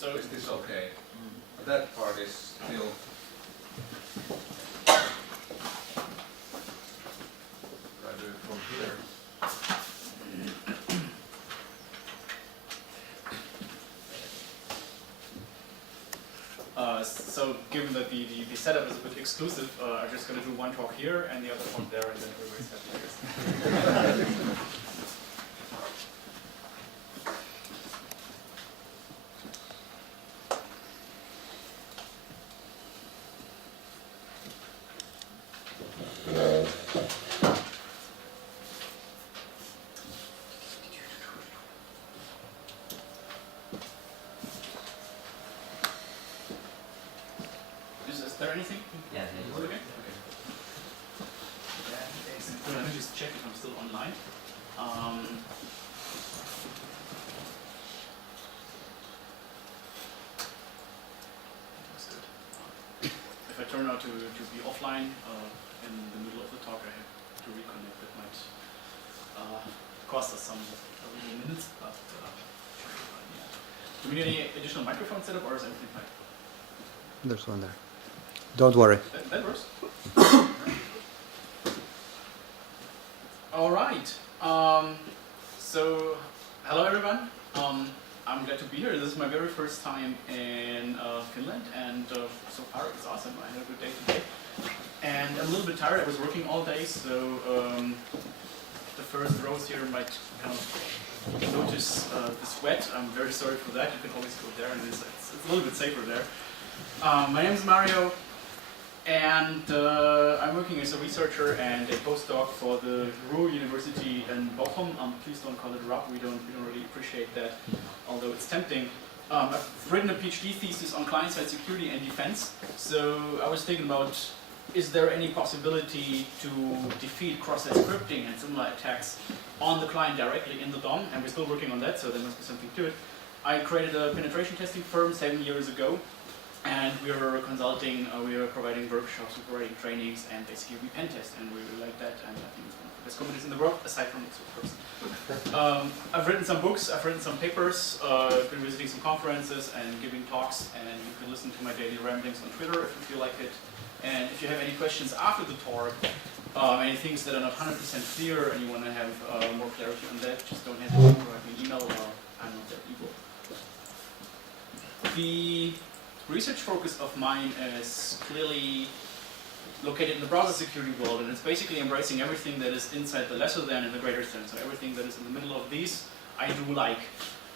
So is this okay? That part is still... I do it from here. So given that the setup is a bit exclusive, I'm just going to do one talk here and the other talk there, and then everybody's happy. Is there anything? Yeah, Is it okay? Okay. Yeah, excellent. Let me just check if I'm still online. That's good. If I turn out to be offline in the middle of the talk, I have to reconnect. It might cost us some minutes, but yeah. Do we need any additional microphone setup, or is everything fine? There's one there. Don't worry. That works. All right. So, hello everyone. I'm glad to be here. This is my very first time in Finland, and so far it's awesome. I had a good day today, and I'm a little bit tired. I was working all day, so the first rows here might kind of notice the sweat. I'm very sorry for that. You can always go there, and it's a little bit safer there. My name is Mario, and I'm working as a researcher and a postdoc for the Ruhr University in Bochum. Please don't call it RUB. We don't really appreciate that, although it's tempting. I've written a PhD thesis on client-side security and defense. So I was thinking about, is there any possibility to defeat cross-site scripting and similar attacks on the client directly in the DOM? And we're still working on that, so there must be something to it. I created a penetration testing firm 7 years ago. And we are consulting, we are providing workshops, we're providing trainings, and basically we pen test, and we really like that, and I think it's one of the best communities in the world, aside from Mix, of course. I've written some books, I've written some papers, I've been visiting some conferences and giving talks, and you can listen to my daily ramblings on Twitter if you feel like it. And if you have any questions after the talk, any things that are not 100% clear, and you want to have more clarity on that, just don't hesitate to write me an email, or I'm not that evil. The research focus of mine is clearly located in the browser security world, and it's basically embracing everything that is inside the lesser than and the greater than. So everything that is in the middle of these, I do like.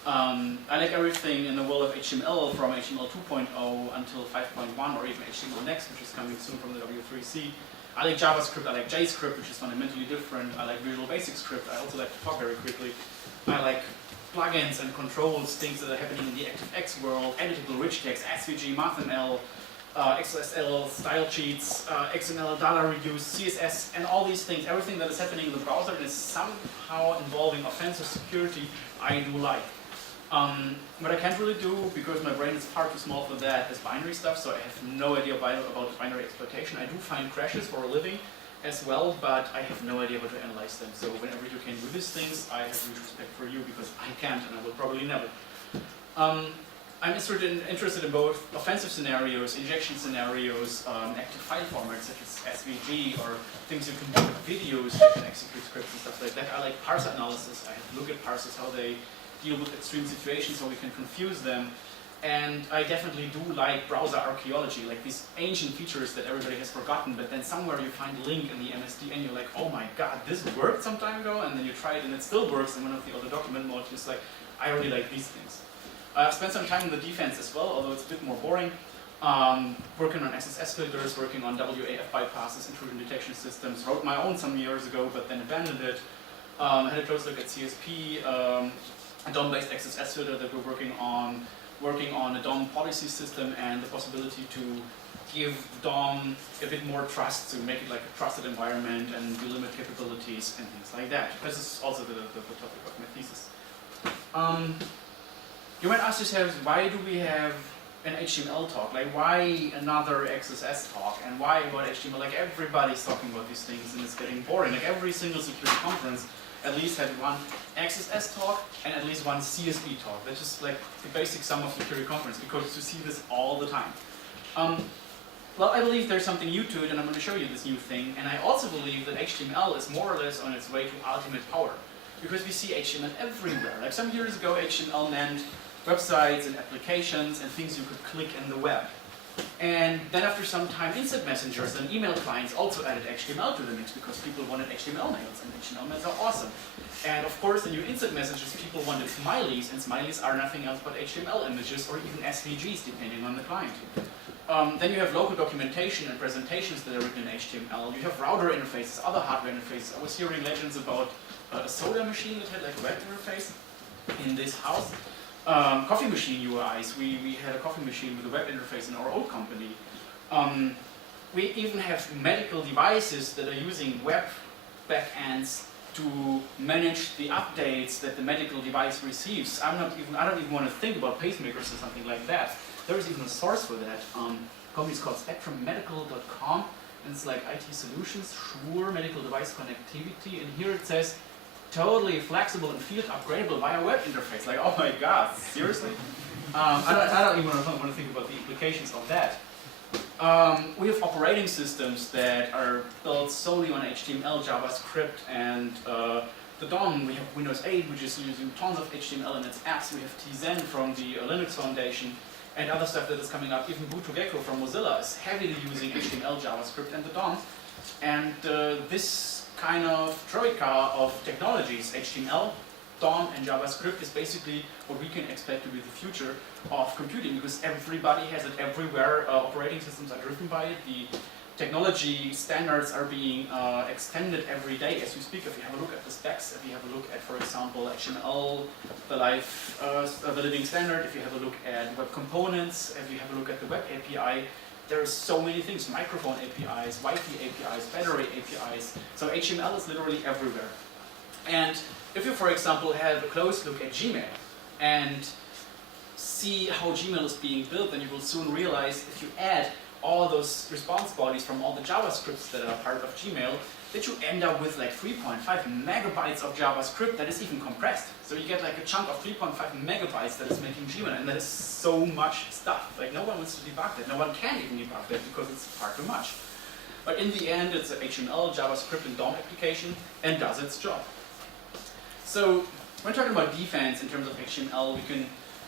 I like everything in the world of HTML, from HTML 2.0 until 5.1, or even HTML Next, which is coming soon from the W3C. I like JavaScript, I like JScript, which is fundamentally different. I like Visual Basic Script. I also like to talk very quickly. I like plugins and controls, things that are happening in the ActiveX world, editable rich text, SVG, MathML, XSL, style sheets, XML, data reuse, CSS, and all these things. Everything that is happening in the browser and is somehow involving offensive security, I do like. What I can't really do, because my brain is far too small for that, is binary stuff, so I have no idea about binary exploitation. I do find crashes for a living as well, but I have no idea how to analyze them. So whenever you can do these things, I have huge respect for you, because I can't, and I will probably never. I'm interested in both offensive scenarios, injection scenarios, active file formats such as SVG, or things you can do with videos, you can execute scripts and stuff like that. I like parser analysis. I have to look at parsers, how they deal with extreme situations, how we can confuse them. And I definitely do like browser archaeology, like these ancient features that everybody has forgotten, but then somewhere you find a link in the MSD and you're like, oh my god, this worked some time ago, and then you try it and it still works, and one of the other document modules is like, I really like these things. I've spent some time in the defense as well, although it's a bit more boring. Working on XSS filters, working on WAF bypasses, intrusion detection systems, wrote my own some years ago, but then abandoned it. Had a close look at CSP, a DOM-based XSS filter that we're working on a DOM policy system, and the possibility to give DOM a bit more trust, to make it like a trusted environment and delimit capabilities and things like that. This is also the topic of my thesis. You might ask yourselves, why do we have an HTML talk? Like, why another XSS talk? And why about HTML? Like, everybody's talking about these things and it's getting boring. Like, every single security conference at least had one XSS talk and at least one CSP talk. That's just like the basic sum of the Curie conference, because you see this all the time. Well, I believe there's something new to it, and I'm going to show you this new thing. And I also believe that HTML is more or less on its way to ultimate power, because we see HTML everywhere. Like some years ago, HTML meant websites and applications and things you could click in the web. And then after some time, instant messengers and email clients also added HTML to the mix, because people wanted HTML mails, and HTML mails are awesome. And of course, the new instant messages, people wanted smileys, and smileys are nothing else but HTML images or even SVGs, depending on the client. Then you have local documentation and presentations that are written in HTML. You have router interfaces, other hardware interfaces. I was hearing legends about a soda machine that had like a web interface in this house. Coffee machine UIs. We had a coffee machine with a web interface in our old company. We even have medical devices that are using web backends to manage the updates that the medical device receives. I don't even want to think about pacemakers or something like that. There is even a source for that. The company is called spectrummedical.com, and it's like IT solutions, sure, medical device connectivity, and here it says totally flexible and field upgradable via web interface. Like, oh my god, seriously? I don't even want to think about the implications of that. We have operating systems that are built solely on HTML, JavaScript, and the DOM. We have Windows 8, which is using tons of HTML in its apps. We have Tizen from the Linux Foundation, and other stuff that is coming up. Even Bootogecko from Mozilla is heavily using HTML, JavaScript, and the DOM. And this kind of troika of technologies, HTML, DOM, and JavaScript, is basically what we can expect to be the future of computing, because everybody has it everywhere. Operating systems are driven by it. The technology standards are being extended every day as we speak. If you have a look at the specs, if you have a look at, for example, HTML, the living standard, if you have a look at web components, if you have a look at the web API, there are so many things, microphone APIs, Wi-Fi APIs, battery APIs. So HTML is literally everywhere. And if you, for example, have a close look at Gmail and see how Gmail is being built, then you will soon realize if you add all those response bodies from all the JavaScripts that are part of Gmail, that you end up with like 3.5 megabytes of JavaScript that is even compressed. So you get like a chunk of 3.5 megabytes that is making Gmail, and that is so much stuff. Like no one wants to debug that. No one can even debug that because it's far too much. But in the end, it's an HTML, JavaScript, and DOM application, and does its job. So when talking about defense in terms of HTML,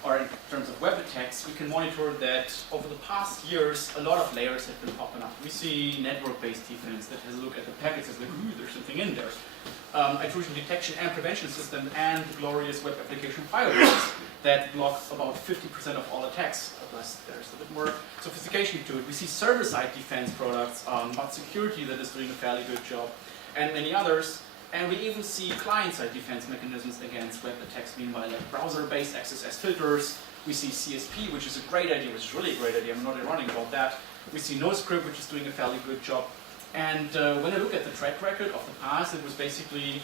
or in terms of web attacks, we can monitor that over the past years, a lot of layers have been popping up. We see network-based defense that has a look at the packets, like, ooh, there's something in there. Intrusion detection and prevention system, and the glorious web application firewalls that block about 50% of all attacks. Plus, there's a bit more sophistication to it. We see server-side defense products, bot security that is doing a fairly good job, and many others. And we even see client-side defense mechanisms against web attacks, meanwhile, like browser-based XSS filters. We see CSP, which is a great idea, which is really a great idea. I'm not ironic about that. We see NoScript, which is doing a fairly good job. And when I look at the track record of the past, it was basically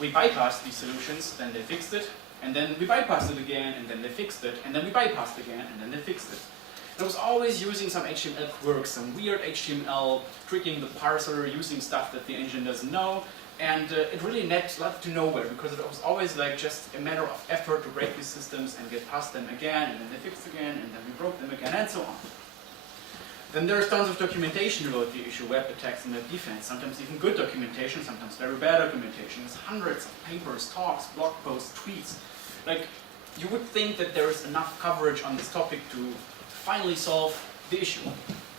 we bypassed these solutions, then they fixed it, and then we bypassed it again, and then they fixed it, and then we bypassed again, and then they fixed it. It was always using some HTML quirks, some weird HTML, tricking the parser, using stuff that the engine doesn't know. And it really led to nowhere, because it was always like just a matter of effort to break these systems and get past them again, and then they fixed again, and then we broke them again, and so on. Then there's tons of documentation about the issue, web attacks and web defense, sometimes even good documentation, sometimes very bad documentation. There's hundreds of papers, talks, blog posts, tweets. Like, you would think that there is enough coverage on this topic to finally solve the issue.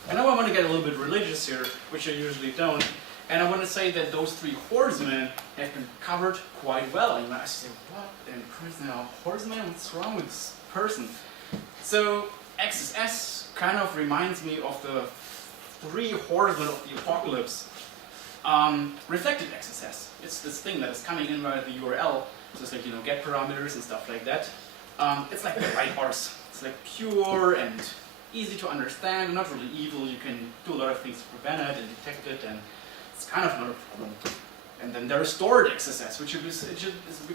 And now I want to get a little bit religious here, which I usually don't. And I want to say that those three horsemen have been covered quite well. And I say, what in prison? A horseman? What's wrong with this person? So XSS kind of reminds me of the three horsemen of the apocalypse. Reflected XSS. It's this thing that is coming in via the URL. So it's like, get parameters and stuff like that. It's like the right horse. It's like pure and easy to understand, not really evil. You can do a lot of things to prevent it and detect it, and it's kind of not a problem. And then there's stored XSS, which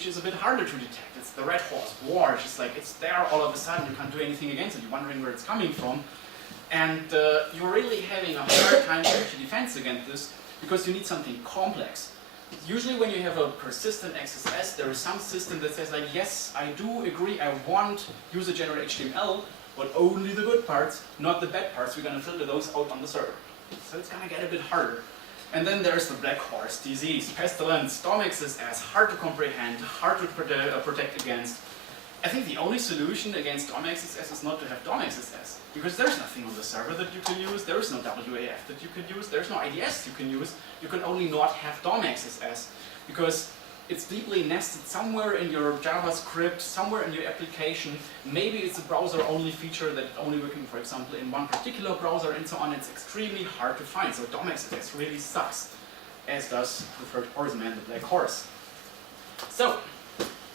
is a bit harder to detect. It's the red horse, war. It's just like, it's there all of a sudden, you can't do anything against it. You're wondering where it's coming from. And you're really having a hard time to actually defend against this, because you need something complex. Usually when you have a persistent XSS, there is some system that says like, yes, I do agree, I want user-generated HTML, but only the good parts, not the bad parts. We're going to filter those out on the server. So it's going to get a bit harder. And then there's the black horse, disease, pestilence, DOM.XSS, hard to comprehend, hard to protect against. I think the only solution against DOM.XSS is not to have DOM.XSS, because there's nothing on the server that you can use, there is no WAF that you can use, there's no IDS you can use. You can only not have DOM.XSS, because it's deeply nested somewhere in your JavaScript, somewhere in your application. Maybe it's a browser-only feature that's only working, for example, in one particular browser and so on. It's extremely hard to find, so DOM.XSS really sucks, as does the third horseman, the black horse. So,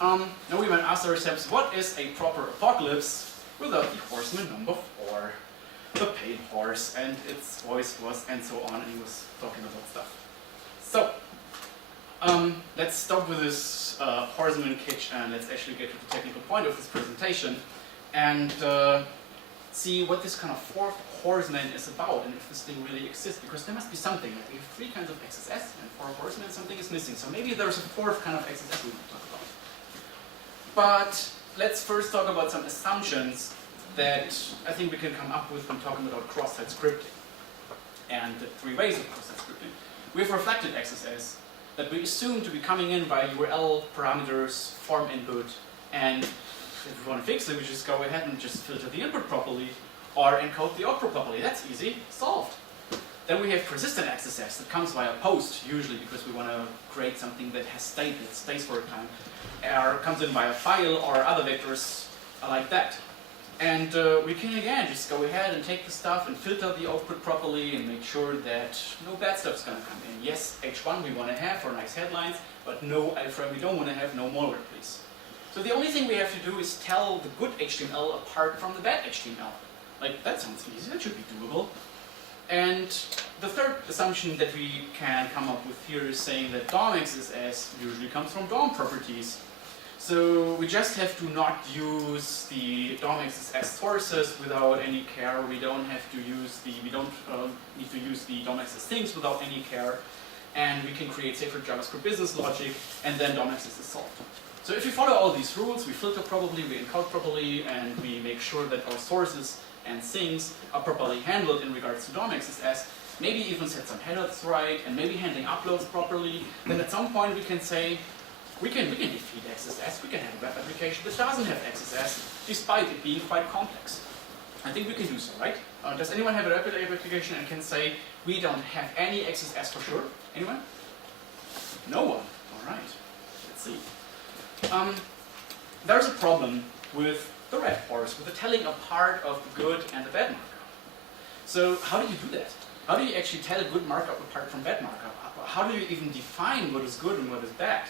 now we might ask ourselves, what is a proper apocalypse without the horseman number 4? The pale horse, and its voice was, and so on, and he was talking about stuff. So, let's stop with this horseman kitsch and let's actually get to the technical point of this presentation and see what this kind of fourth horseman is about and if this thing really exists, because there must be something. Like we have 3 kinds of XSS and 4 horsemen, something is missing. So maybe there's a 4th kind of XSS we want to talk about. But let's first talk about some assumptions that I think we can come up with when talking about cross-site scripting and the 3 ways of cross-site scripting. We have reflected XSS that we assume to be coming in by URL parameters, form input, and if we want to fix it, we just go ahead and just filter the input properly or encode the output properly. That's easy, solved. Then we have persistent XSS that comes via post, usually because we want to create something that has state, that stays for a time, or comes in via file or other vectors like that. And we can again just go ahead and take the stuff and filter the output properly and make sure that no bad stuff's going to come in. Yes, H1 we want to have for nice headlines, but no iframe we don't want to have, no malware please. So the only thing we have to do is tell the good HTML apart from the bad HTML. Like, that sounds easy, that should be doable. And the third assumption that we can come up with here is saying that DOM.XSS usually comes from DOM properties. So we just have to not use the DOM.XSS sources without any care. We don't have to use the, we don't need to use the DOM.XSS things without any care. And we can create safer JavaScript business logic, and then DOM.XSS is solved. So if we follow all these rules, we filter properly, we encode properly, and we make sure that our sources and things are properly handled in regards to DOM.XSS, maybe even set some headers right, and maybe handling uploads properly, then at some point we can say, we can defeat XSS, we can have a web application that doesn't have XSS, despite it being quite complex. I think we can do so, right? Does anyone have a web application and can say, we don't have any XSS for sure? Anyone? No one. All right. Let's see. There's a problem with the red horse, with the telling apart of the good and the bad markup. So how do you do that? How do you actually tell a good markup apart from bad markup? How do you even define what is good and what is bad?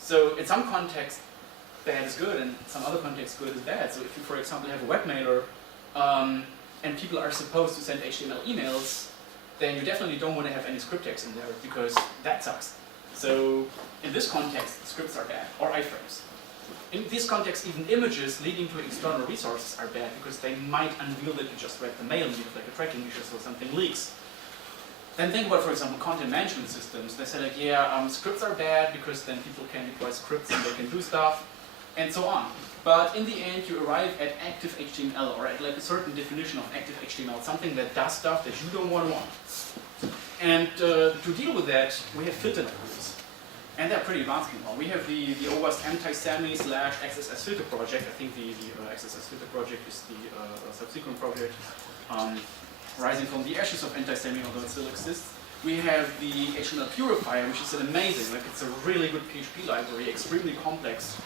So in some context, bad is good, and in some other context, good is bad. So if you, for example, have a web mailer, and people are supposed to send HTML emails, then you definitely don't want to have any script text in there, because that sucks. So in this context, scripts are bad, or iframes. In this context, even images leading to external resources are bad, because they might unveil that you just read the mail, and you have like a tracking issue, so something leaks. Then think about, for example, content management systems. They say like, yeah, scripts are bad because then people can deploy scripts and they can do stuff, and so on. But in the end, you arrive at active HTML, or at like a certain definition of active HTML, something that does stuff that you don't want. And to deal with that, we have filter libraries. And they're pretty advanced now. We have the OWASP anti-SAMI/XSS filter project. I think the XSS filter project is the subsequent project. Rising from the ashes of anti-SAMI, although it still exists. We have the HTML purifier, which is an amazing, like it's a really good PHP library, extremely complex.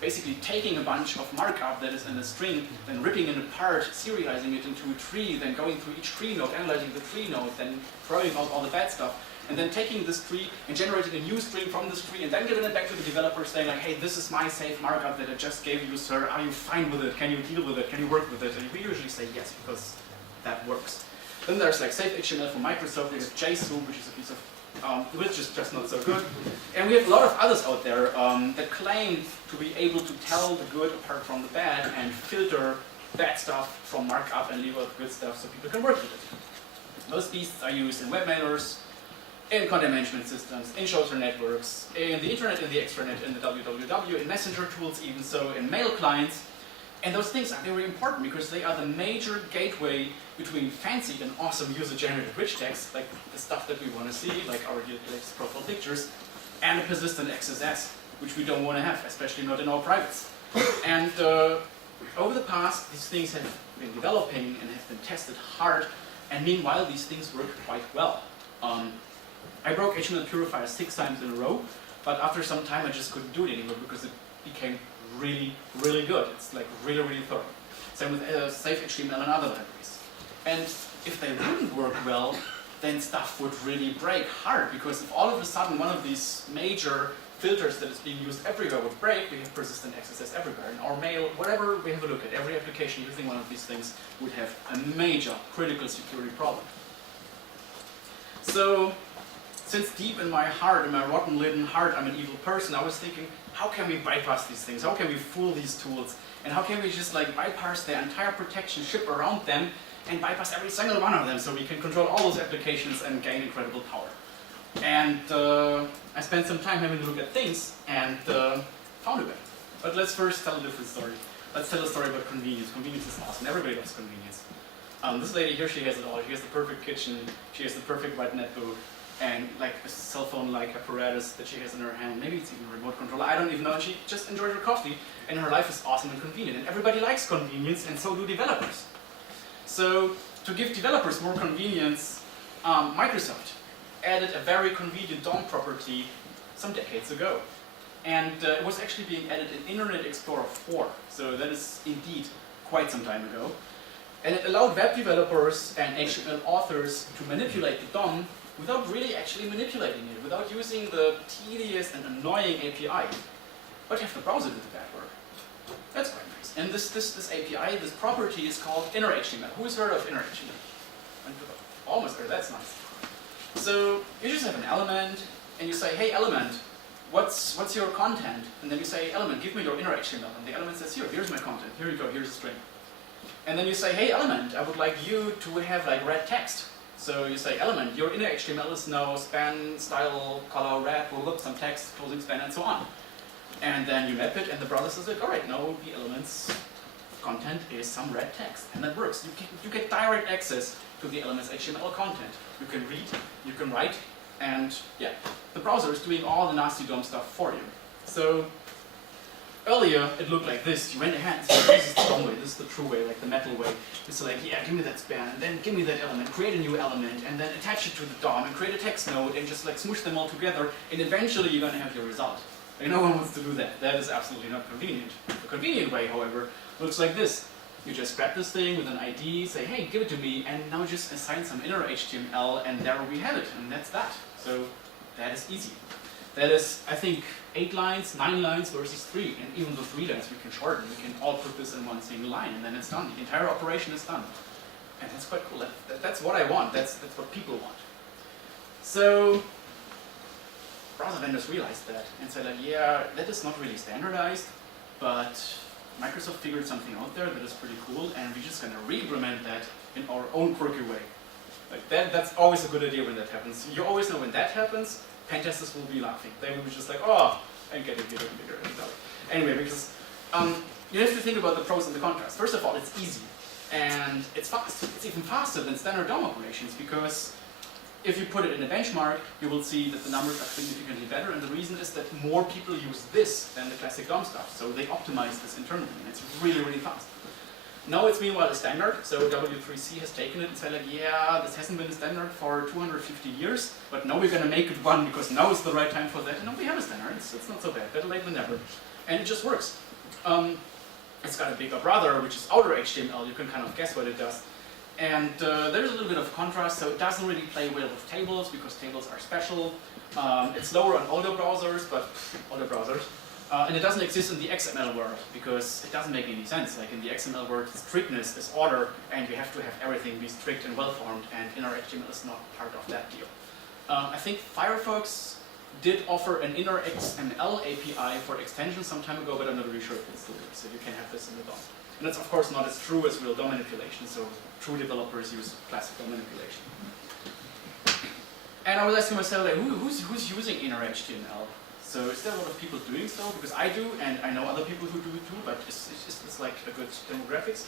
Basically taking a bunch of markup that is in a string, then ripping it apart, serializing it into a tree, then going through each tree node, analyzing the tree node, then throwing out all the bad stuff, and then taking this tree and generating a new string from this tree, and then giving it back to the developer saying like, hey, this is my safe markup that I just gave you, sir. Are you fine with it? Can you deal with it? Can you work with it? And we usually say yes, because that works. Then there's like safe HTML from Microsoft. We have JSON, which is a piece of, which is just not so good. And we have a lot of others out there that claim to be able to tell the good apart from the bad and filter bad stuff from markup and leave out good stuff so people can work with it. Those beasts are used in web mailers, in content management systems, in social networks, in the internet, in the extranet, in the www, in messenger tools, even so, in mail clients. And those things are very important because they are the major gateway between fancy and awesome user-generated rich text, like the stuff that we want to see, like our latest profile pictures, and a persistent XSS, which we don't want to have, especially not in our privates. And over the past, these things have been developing and have been tested hard, and meanwhile, these things work quite well. I broke HTML purifier 6 times in a row, but after some time I just couldn't do it anymore because it became really, really good. It's like really, really thorough. Same with safe HTML and other libraries. And if they wouldn't work well, then stuff would really break hard, because if all of a sudden one of these major filters that is being used everywhere would break, we have persistent XSS everywhere. In our mail, whatever we have a look at, every application using one of these things would have a major critical security problem. So, since deep in my heart, in my rotten litten heart, I'm an evil person, I was thinking, how can we bypass these things? How can we fool these tools? And how can we just like bypass their entire protection, ship around them, and bypass every single one of them so we can control all those applications and gain incredible power? And I spent some time having a look at things and found a way. But let's first tell a different story. Let's tell a story about convenience. Convenience is awesome. Everybody loves convenience. This lady here, she has it all. She has the perfect kitchen. She has the perfect white netbook. And like a cell phone-like apparatus that she has in her hand. Maybe it's even a remote controller. I don't even know. And she just enjoys her coffee. And her life is awesome and convenient. And everybody likes convenience, and so do developers. So to give developers more convenience, Microsoft added a very convenient DOM property some decades ago. And it was actually being added in Internet Explorer 4. So that is indeed quite some time ago. And it allowed web developers and HTML authors to manipulate the DOM without really actually manipulating it, without using the tedious and annoying API. But have the browser do the bad work. That's quite nice. And this API, this property is called inner HTML. Who's heard of inner HTML? Almost heard, that's nice. So you just have an element, and you say, hey element, what's your content? And then you say, element, give me your inner HTML. And the element says, here's my content. Here you go, here's a string. And then you say, hey element, I would like you to have like red text. So you say, element, your inner HTML is now span, style, color, red, will look some text, closing span, and so on. And then you map it, and the browser says, like, all right, now the element's content is some red text. And that works. You get direct access to the element's HTML content. You can read, you can write, and yeah, the browser is doing all the nasty DOM stuff for you. So earlier, it looked like this. You went ahead and said, this is the DOM way, this is the true way, like the metal way. It's like, yeah, give me that span, and then give me that element, create a new element, and then attach it to the DOM, and create a text node, and just like smoosh them all together, and eventually you're going to have your result. Like, no one wants to do that. That is absolutely not convenient. The convenient way, however, looks like this. You just grab this thing with an ID, say, hey, give it to me, and now just assign some inner HTML, and there we have it, and that's that. So that is easy. That is, I think, 8 lines, 9 lines versus 3, and even the 3 lines we can shorten. We can all put this in one single line, and then it's done. The entire operation is done. And that's quite cool. That's what I want. That's what people want. So browser vendors realized that and said, like, yeah, that is not really standardized, but Microsoft figured something out there that is pretty cool, and we're just going to re-implement that in our own quirky way. Like that's always a good idea when that happens. You always know when that happens, pen testers will be laughing. They will be just like, oh, and getting bigger and bigger and bigger. Anyway, because you have to think about the pros and the cons. First of all, it's easy, and it's fast. It's even faster than standard DOM operations, because if you put it in a benchmark, you will see that the numbers are significantly better, and the reason is that more people use this than the classic DOM stuff, so they optimize this internally, and it's really, really fast. Now it's meanwhile a standard, so W3C has taken it and said, like, yeah, this hasn't been a standard for 250 years, but now we're going to make it one, because now is the right time for that, and now we have a standard. It's not so bad, better late than never. And it just works. It's got a bigger brother, which is outer HTML. You can kind of guess what it does. And there's a little bit of contrast, so it doesn't really play well with tables, because tables are special. It's lower on older browsers, and it doesn't exist in the XML world, because it doesn't make any sense. Like in the XML world, strictness is order, and you have to have everything be strict and well-formed, and inner HTML is not part of that deal. I think Firefox did offer an inner XML API for extensions some time ago, but I'm not really sure if it still works, so you can have this in the DOM. And it's of course not as true as real DOM manipulation, so true developers use classic DOM manipulation. And I was asking myself, like, who's using inner HTML? So is there a lot of people doing so? Because I do, and I know other people who do it too, but it's like a good demographics.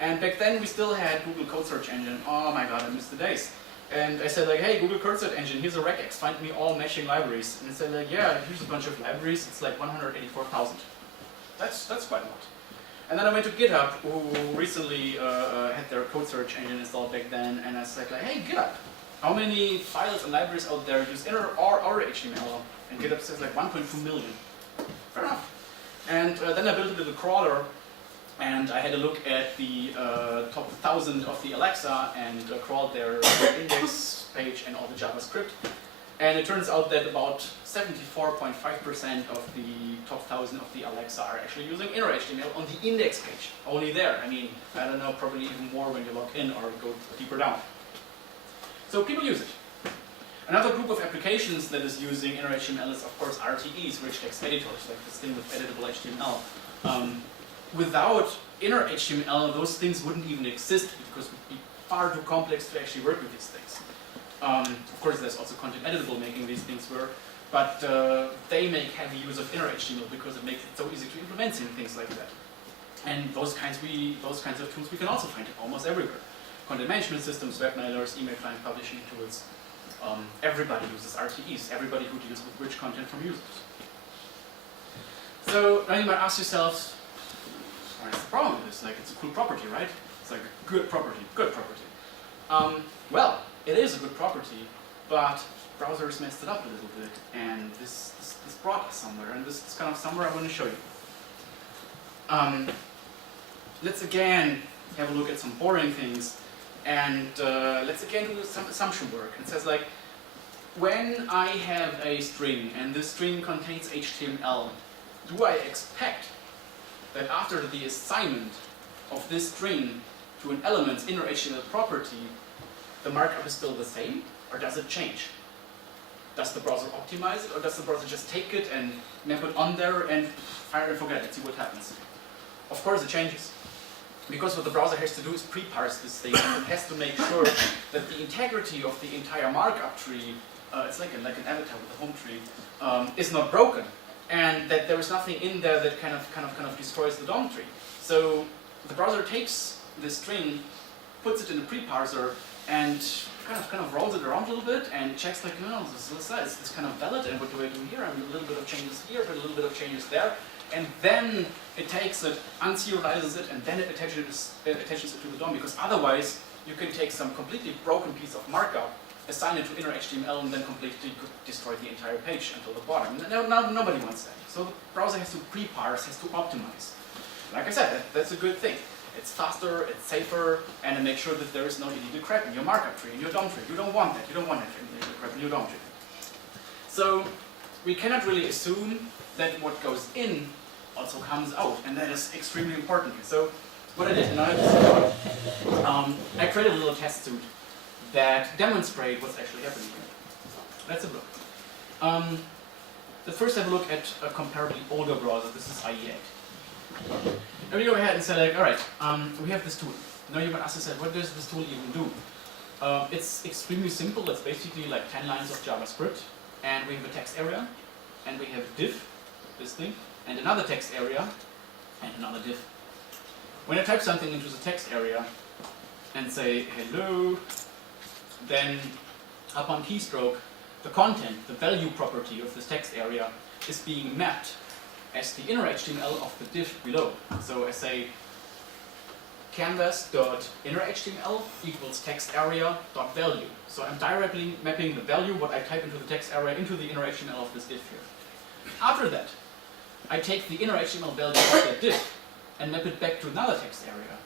And back then we still had Google Code Search Engine. Oh my god, I miss the days. And I said like, hey, Google Code Search Engine, here's a regex, find me all matching libraries. And it said like, yeah, here's a bunch of libraries, it's like 184,000. That's quite a lot. And then I went to GitHub, who recently had their code search engine installed back then, and I said like, hey GitHub, how many files and libraries out there use inner or HTML? And GitHub says like 1.2 million. Fair enough. And then I built a little crawler, and I had a look at the top 1,000 of the Alexa and crawled their index page and all the JavaScript. And it turns out that about 74.5% of the top 1,000 of the Alexa are actually using inner HTML on the index page. Only there. I mean, I don't know, probably even more when you log in or go deeper down. So people use it. Another group of applications that is using inner HTML is, of course, RTEs, rich text editors, like this thing with editable HTML. Without inner HTML, those things wouldn't even exist because it would be far too complex to actually work with these things. Of course, there's also content editable making these things work, but they make heavy use of inner HTML because it makes it so easy to implement things like that. And those kinds of tools we can also find almost everywhere. Content management systems, web mailers, email client publishing tools. Everybody uses RTEs, everybody who deals with rich content from users. So now you might ask yourselves, what's the problem with this? Like, it's a cool property, right? It's like a good property, well, it is a good property, but browsers messed it up a little bit, and this brought us somewhere, and this is kind of somewhere I want to show you. Let's again have a look at some boring things, and let's again do some assumption work. It says like, when I have a string, and this string contains HTML, do I expect that after the assignment of this string to an element's inner HTML property, the markup is still the same, or does it change? Does the browser optimize it, or does the browser just take it and map it on there and fire and forget it, see what happens? Of course it changes. Because what the browser has to do is pre-parse this thing, and it has to make sure that the integrity of the entire markup tree, it's like an avatar with a home tree, is not broken, and that there is nothing in there that kind of destroys the DOM tree. So the browser takes this string, puts it in a pre-parser, and kind of rolls it around a little bit and checks like, oh, is this kind of valid, and what do I do here? I mean, a little bit of changes here, but a little bit of changes there. And then it takes it, unserializes it, and then it attaches it to the DOM, because otherwise you can take some completely broken piece of markup, assign it to inner HTML, and then completely destroy the entire page until the bottom. Now nobody wants that. So the browser has to pre-parse, has to optimize. Like I said, that's a good thing. It's faster, it's safer, and it makes sure that there is no illegal crap in your markup tree, in your DOM tree. You don't want that. You don't want that illegal crap in your DOM tree. So we cannot really assume that what goes in also comes out, and that is extremely important. So what I did, and I created a little test suite that demonstrates what's actually happening here. Let's have a look. Let's first have a look at a comparably older browser. This is IE8. Now we go ahead and say like, all right, we have this tool. Now you might ask yourself, what does this tool even do? It's extremely simple. It's basically like 10 lines of JavaScript, and we have a text area, and we have a div, this thing, and another text area, and another div. When I type something into the text area and say hello, then upon keystroke, the content, the value property of this text area is being mapped as the inner HTML of the div below. So I say canvas.innerHTML equals text area.value. So I'm directly mapping the value, what I type into the text area, into the inner HTML of this div here. After that, I take the inner HTML value of that div and map it back to another text area.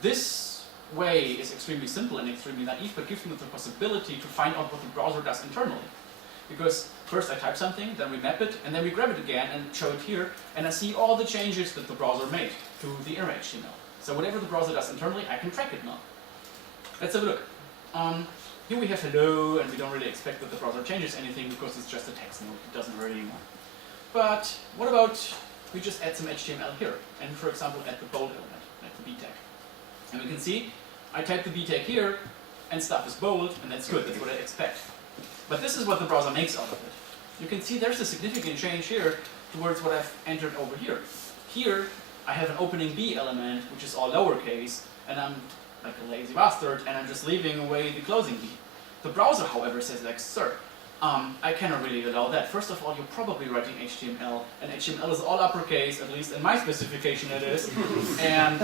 This way is extremely simple and extremely naive, but gives me the possibility to find out what the browser does internally. Because first I type something, then we map it, and then we grab it again and show it here, and I see all the changes that the browser made to the inner HTML. So whatever the browser does internally, I can track it now. Let's have a look. Here we have hello, and we don't really expect that the browser changes anything because it's just a text node. It doesn't really anymore. But what about we just add some HTML here, and for example add the bold element, like the B tag. And we can see, I type the B tag here, and stuff is bold, and that's good, that's what I expect. But this is what the browser makes out of it. You can see there's a significant change here towards what I've entered over here. Here, I have an opening B element, which is all lowercase, and I'm like a lazy bastard, and I'm just leaving away the closing B. The browser, however, says like, sir, I cannot really allow that. First of all, you're probably writing HTML, and HTML is all uppercase, at least in my specification it is. And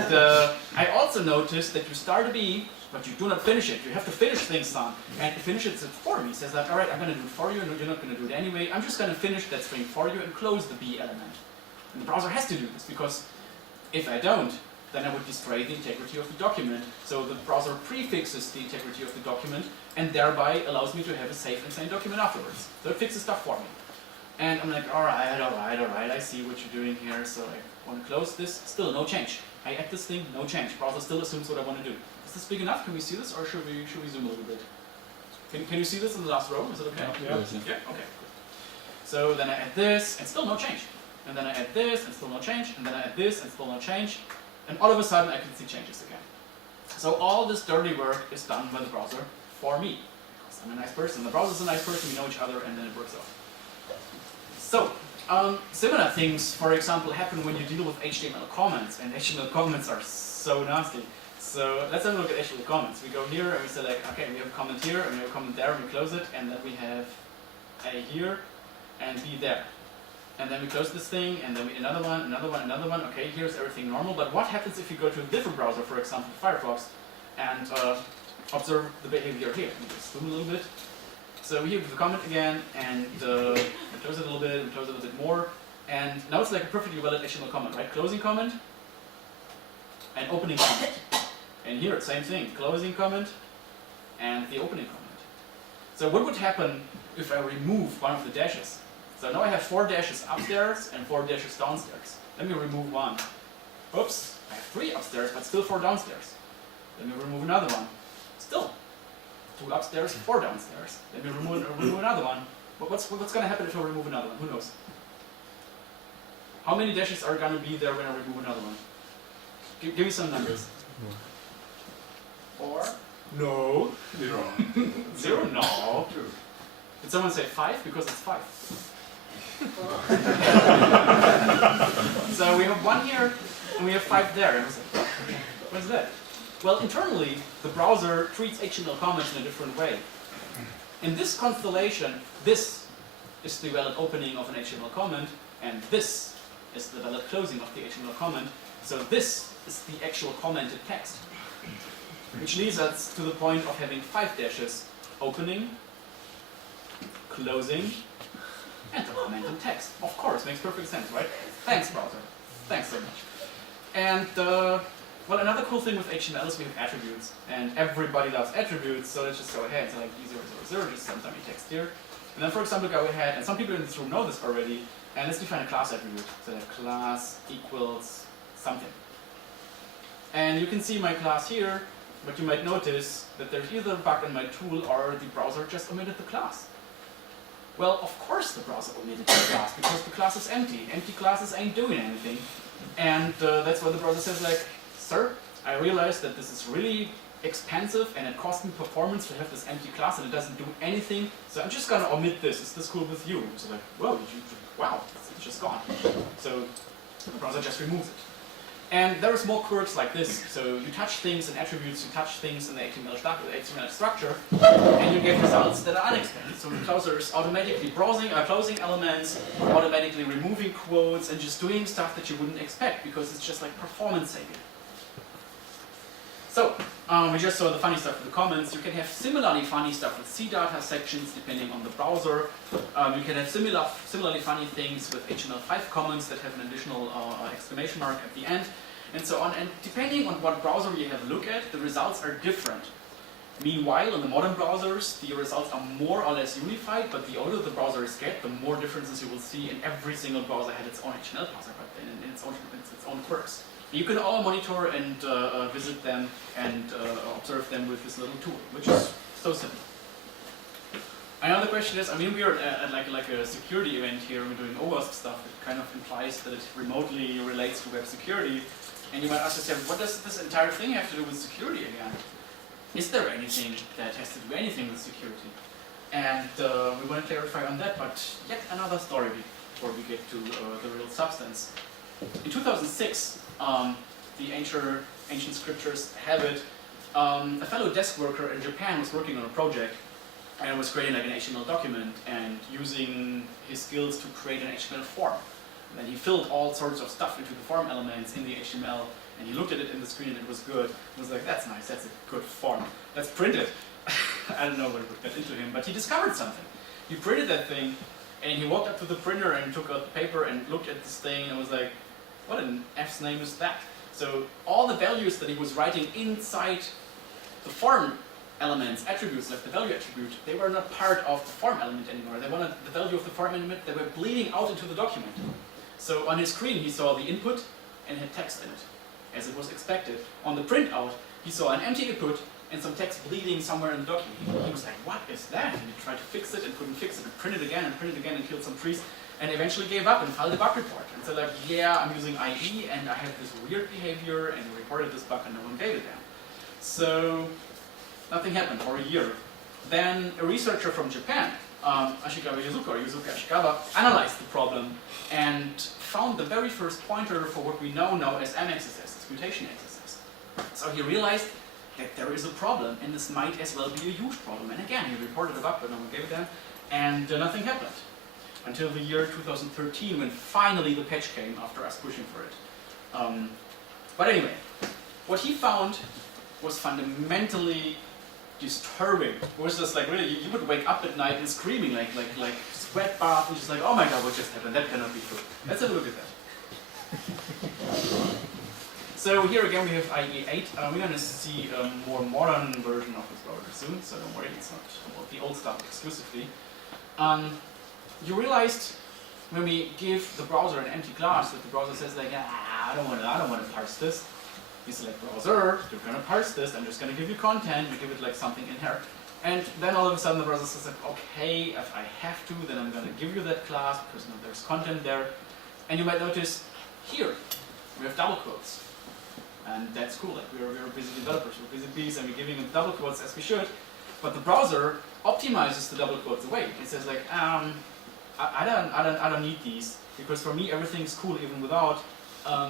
I also noticed that you start a B, but you do not finish it. You have to finish things, son. And it finishes it for me. It says like, all right, I'm going to do it for you, and you're not going to do it anyway. I'm just going to finish that string for you and close the B element. And the browser has to do this, because if I don't, then I would destroy the integrity of the document. So the browser prefixes the integrity of the document, and thereby allows me to have a safe and sane document afterwards. So it fixes stuff for me. And I'm like, all right, I see what you're doing here, so I want to close this. Still, no change. I add this thing, no change. Browser still assumes what I want to do. Is this big enough? Can we see this, or should we zoom a little bit? Can you see this in the last row? Is it okay? Yeah. Yeah? Okay, good. So then I add this, and still no change. And then I add this, and still no change. And then I add this, and still no change. And all of a sudden, I can see changes again. So all this dirty work is done by the browser for me. Because I'm a nice person, the browser's a nice person, we know each other, and then it works out. So, similar things, for example, happen when you deal with HTML comments, and HTML comments are so nasty. So let's have a look at HTML comments. We go here, and we say like, okay, we have a comment here, and we have a comment there, and we close it, and then we have A here, and B there. And then we close this thing, and then we another one. Okay, here's everything normal. But what happens if you go to a different browser, for example, Firefox, and observe the behavior here? Let me just zoom a little bit. So here we have the comment again, and we close it a little bit, we close it a little bit more. And now it's like a perfectly valid HTML comment, right? Closing comment, and opening comment. And here, same thing, closing comment, and the opening comment. So what would happen if I remove one of the dashes? So now I have 4 dashes upstairs and 4 dashes downstairs. Let me remove one. Oops, I have 3 upstairs, but still 4 downstairs. Let me remove another one. Still 2 upstairs, 4 downstairs. Let me remove another one. But what's going to happen if I remove another one? Who knows? How many dashes are going to be there when I remove another one? Give me some numbers. 4? No. 0. 0? No. 2. Did someone say 5? Because it's 5. So we have 1 here, and we have 5 there. And I was like, what is that? Well, internally, the browser treats HTML comments in a different way. In this constellation, this is the valid opening of an HTML comment, and this is the valid closing of the HTML comment. So this is the actual commented text. Which leads us to the point of having 5 dashes: opening, closing, and the commented text. Of course, makes perfect sense, right? Thanks, browser. Thanks so much. And, well, another cool thing with HTML is we have attributes. And everybody loves attributes, so let's just go ahead. So like E000, just some dummy text here. And then, for example, go ahead, and some people in this room know this already, and let's define a class attribute. So that class equals something. And you can see my class here, but you might notice that there's either a bug in my tool or the browser just omitted the class. Well, of course the browser omitted the class, because the class is empty. Empty classes ain't doing anything. And that's why the browser says like, sir, I realize that this is really expensive and it costs me performance to have this empty class and it doesn't do anything, so I'm just gonna omit this. Is this cool with you? So like, whoa, wow, it's just gone. So the browser just removes it. And there's more quirks like this. So you touch things in attributes, you touch things in the HTML structure, and you get results that are unexpected. So the browser is automatically closing elements, automatically removing quotes, and just doing stuff that you wouldn't expect because it's just like performance saving. So we just saw the funny stuff with the comments. You can have similarly funny stuff with CData sections depending on the browser. You can have similarly funny things with HTML5 comments that have an additional exclamation mark at the end, and so on. And depending on what browser you have a look at, the results are different. Meanwhile, in the modern browsers, the results are more or less unified, but the older the browsers get, the more differences you will see, and every single browser had its own HTML parser, but in its own quirks. You can all monitor and visit them and observe them with this little tool, which is so simple. Another question is, I mean, we are at like a security event here. We're doing OWASP stuff. It kind of implies that it remotely relates to web security. And you might ask yourself, what does this entire thing have to do with security again? Is there anything that has to do anything with security? And we want to clarify on that, but yet another story before we get to the real substance. In 2006, the ancient scriptures have it, a fellow desk worker in Japan was working on a project and was creating like an HTML document and using his skills to create an HTML form. And then he filled all sorts of stuff into the form elements in the HTML, and he looked at it in the screen and it was good. He was like, that's nice, that's a good form. Let's print it. I don't know what would get into him, but he discovered something. He printed that thing, and he walked up to the printer and took out the paper and looked at this thing and was like, what in F's name is that? So all the values that he was writing inside the form elements, attributes, like the value attribute, they were not part of the form element anymore. They wanted the value of the form element, they were bleeding out into the document. So on his screen he saw the input and had text in it, as it was expected. On the printout he saw an empty input and some text bleeding somewhere in the document. He was like, what is that? And he tried to fix it and couldn't fix it, and printed again and killed some trees, and eventually gave up and filed a bug report. And said like, yeah, I'm using IE and I have this weird behavior, and he reported this bug and no one gave it down. So nothing happened for a year. Then a researcher from Japan, Yuzuka Ashikawa, analyzed the problem and found the very first pointer for what we now know as MXSS, mutation XSS. So he realized that there is a problem, and this might as well be a huge problem. And again, he reported a bug, but no one gave it down, and nothing happened. Until the year 2013, when finally the patch came after us pushing for it. But anyway, what he found was fundamentally disturbing. It was just like, really, you would wake up at night and screaming like sweat bath, and just like, oh my god, what just happened? That cannot be true. Let's have a look at that. So here again we have IE8. We're going to see a more modern version of this browser soon, so don't worry, it's not about the old stuff exclusively. You realized when we give the browser an empty class that the browser says like, I don't want to parse this. You select browser, you're going to parse this, I'm just going to give you content, you give it like something in here. And then all of a sudden the browser says like, okay, if I have to, then I'm going to give you that class because now there's content there. And you might notice here we have double quotes. And that's cool, like we're busy developers, we're busy bees, and we're giving them double quotes as we should. But the browser optimizes the double quotes away. It says like, I don't need these, because for me everything's cool even without.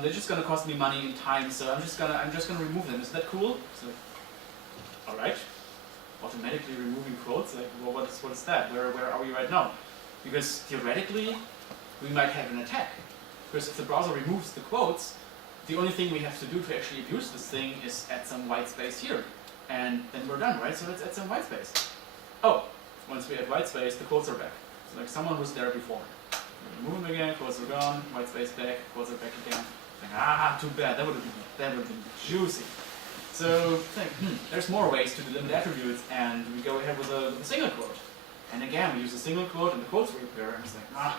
They're just gonna cost me money and time, so I'm just gonna remove them. Is that cool? It's like, all right. Automatically removing quotes, like, well, what is that? Where are we right now? Because theoretically, we might have an attack. Because if the browser removes the quotes, the only thing we have to do to actually abuse this thing is add some white space here. And then we're done, right? So let's add some white space. Oh, once we add white space, the quotes are back. So like someone was there before. We remove them again, quotes are gone, white space back, quotes are back again. Like, too bad, that would have been juicy. So think, there's more ways to delimit attributes, and we go ahead with a single quote. And again, we use a single quote, and the quotes repair, and it's like,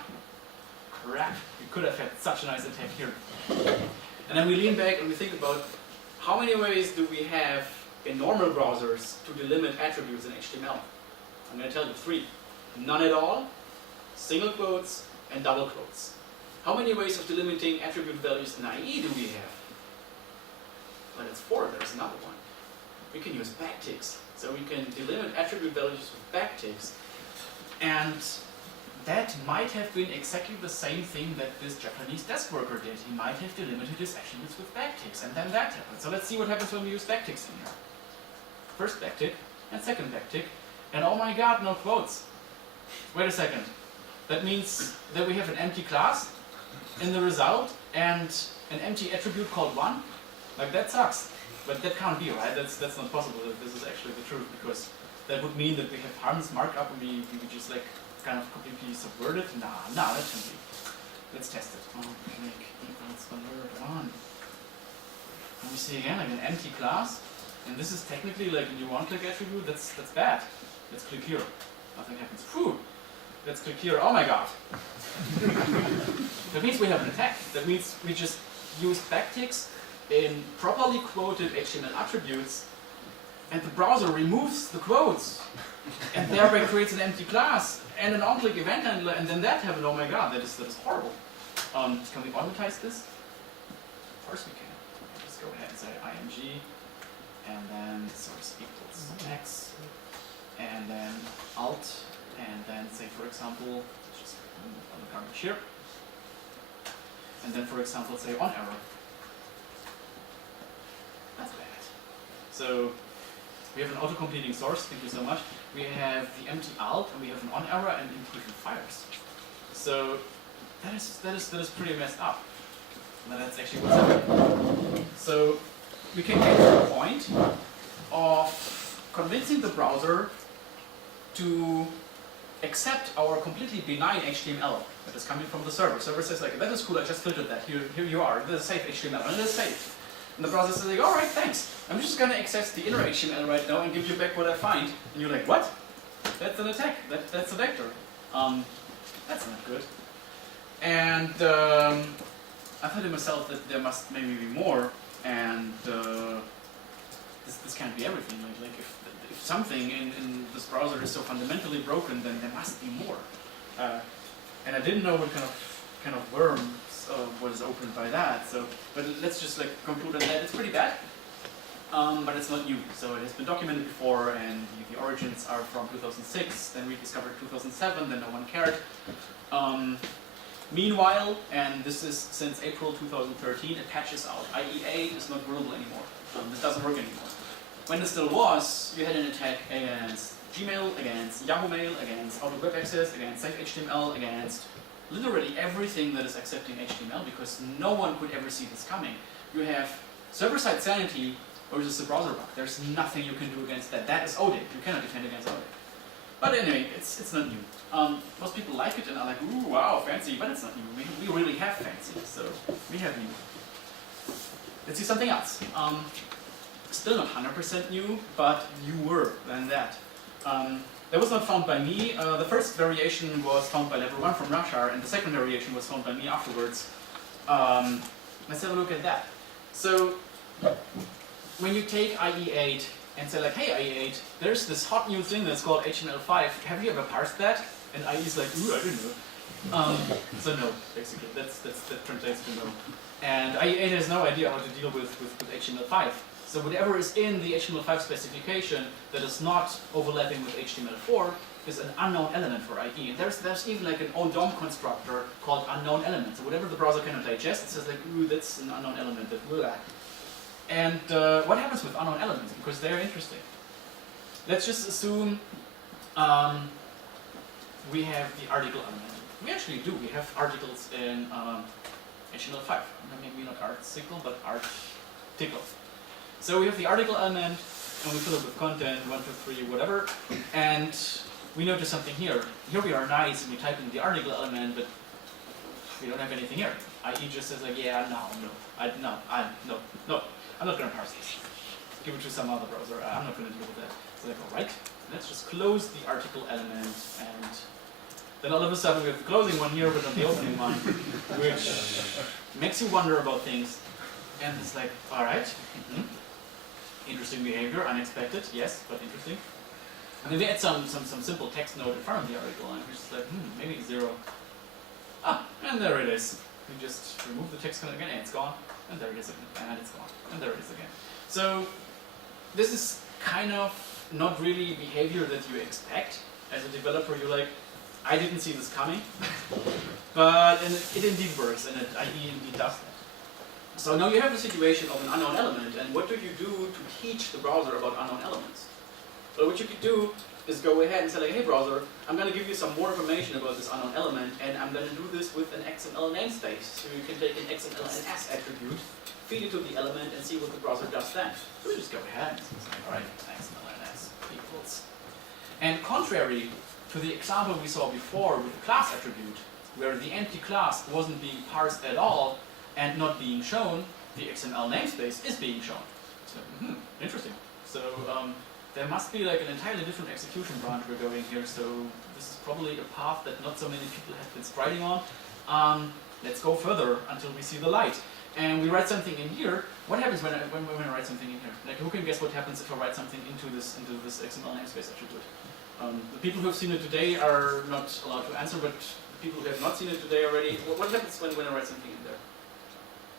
crap, we could have had such a nice attack here. And then we lean back and we think about how many ways do we have in normal browsers to delimit attributes in HTML. I'm going to tell you 3. None at all, single quotes, and double quotes. How many ways of delimiting attribute values in IE do we have? Well, it's 4, there's another one. We can use backticks. So we can delimit attribute values with backticks. And that might have been exactly the same thing that this Japanese desk worker did. He might have delimited his attributes with backticks, and then that happened. So let's see what happens when we use backticks in here. First backtick, and second backtick, and oh my god, no quotes. Wait a second. That means that we have an empty class in the result, and an empty attribute called 1? Like, that sucks. But that can't be, right? That's not possible if this is actually the truth, because that would mean that we have Hans markup and we just like kind of completely subvert it. Nah, that shouldn't be. Let's test it. Make equals alert on. And we see again like an empty class, and this is technically like a new one-click attribute. That's bad. Let's click here. Nothing happens. Phew. Let's click here. Oh my god. That means we have an attack. That means we just use backticks in properly quoted HTML attributes, and the browser removes the quotes, and thereby creates an empty class and an on-click event handler, and then that happened. Oh my god, that is horrible. Can we automatize this? Of course we can. Just go ahead and say img, and then source equals x, and then alt example, just on the garbage here. And then, for example, say on error. That's bad. So we have an auto-completing source, thank you so much. We have the empty alt, and we have an on error, and including fires. So that is pretty messed up. And that's actually what's happening. So we can get to a point of convincing the browser to accept our completely benign HTML that is coming from the server. Server says like, that is cool, I just filtered that. Here you are. This is safe HTML, and it is safe. And the browser says like, all right, thanks. I'm just going to access the inner HTML right now and give you back what I find. And you're like, what? That's an attack. That's a vector. That's not good. And I thought to myself that there must maybe be more. And this can't be everything. Like if something in this browser is so fundamentally broken, then there must be more. And I didn't know what kind of worms was opened by that. So, but let's just like conclude on that. It's pretty bad, but it's not new. So it has been documented before, and the origins are from 2006. Then we discovered 2007. Then no one cared. Meanwhile, and this is since April 2013, it patches out. IE8 is not runnable anymore. This doesn't work anymore. When this still was, you had an attack against Gmail, against Yahoo Mail, against Outlook Web Access, against Safe HTML, against literally everything that is accepting HTML, because no one could ever see this coming. You have server-side sanity versus the browser bug. There's nothing you can do against that. That is ODIP. You cannot defend against ODIP. But anyway, it's not new. Most people like it and are like, ooh, wow, fancy, but it's not new. We really have fancy, so we have new. Let's see something else. Still not 100% new, but newer than that. That was not found by me. The first variation was found by level 1 from Rashar, and the second variation was found by me afterwards. Let's have a look at that. So, when you take IE8 and say like, hey IE8, there's this hot new thing that's called HTML5. Have you ever parsed that? And IE is like, ooh, I didn't know. So no, basically, that translates to no. And IE8 has no idea how to deal with HTML5. So whatever is in the HTML5 specification that is not overlapping with HTML4 is an unknown element for IE. And there's even like an own DOM constructor called unknown element. So whatever the browser cannot digest, it says like, ooh, that's an unknown element. That blah. And what happens with unknown elements? Because they're interesting. Let's just assume we have the article element. We actually do. We have articles in HTML5. Maybe not article, but article. So we have the article element, and we fill it with content, 1, 2, 3, whatever. And we notice something here. Here we are nice, and we type in the article element, but we don't have anything here. IE just says like, yeah, no. I'm not going to parse this. Give it to some other browser. I'm not going to deal with that. So like, all right, let's just close the article element, and then all of a sudden we have the closing one here, but not the opening one, which makes you wonder about things. And it's like, all right, interesting behavior, unexpected, yes, but interesting. And then we add some simple text node in front of the article, and we're just like, maybe 0. And there it is. We just remove the text node again, and it's gone. And there it is again, and it's gone. And there it is again. So this is kind of not really behavior that you expect. As a developer, you're like, I didn't see this coming. But it indeed works, and IE indeed does that. So now you have the situation of an unknown element, and what do you do to teach the browser about unknown elements? Well, what you could do is go ahead and say like, hey browser, I'm going to give you some more information about this unknown element, and I'm going to do this with an XML namespace. So you can take an XMLNS attribute, feed it to the element, and see what the browser does then. So we just go ahead and say, all right, XMLNS equals. And contrary to the example we saw before with the class attribute, where the empty class wasn't being parsed at all and not being shown, the XML namespace is being shown. So, interesting. So there must be like an entirely different execution branch we're going here, so this is probably a path that not so many people have been striding on. Let's go further until we see the light. And we write something in here. What happens when I write something in here? Like, who can guess what happens if I write something into this XML namespace attribute? The people who have seen it today are not allowed to answer, but the people who have not seen it today already, what happens when I write something in there?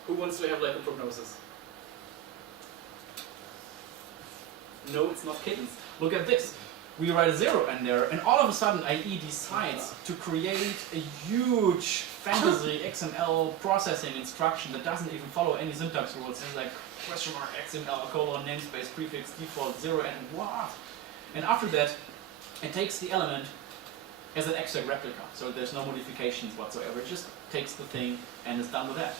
Who wants to have like a prognosis? No, it's not kittens. Look at this. we write a 0 in there, and all of a sudden IE decides to create a huge fantasy XML processing instruction that doesn't even follow any syntax rules. It's like question mark XML colon namespace prefix default 0 and what? And after that, it takes the element as an exact replica, so there's no modifications whatsoever. It just takes the thing and is done with that.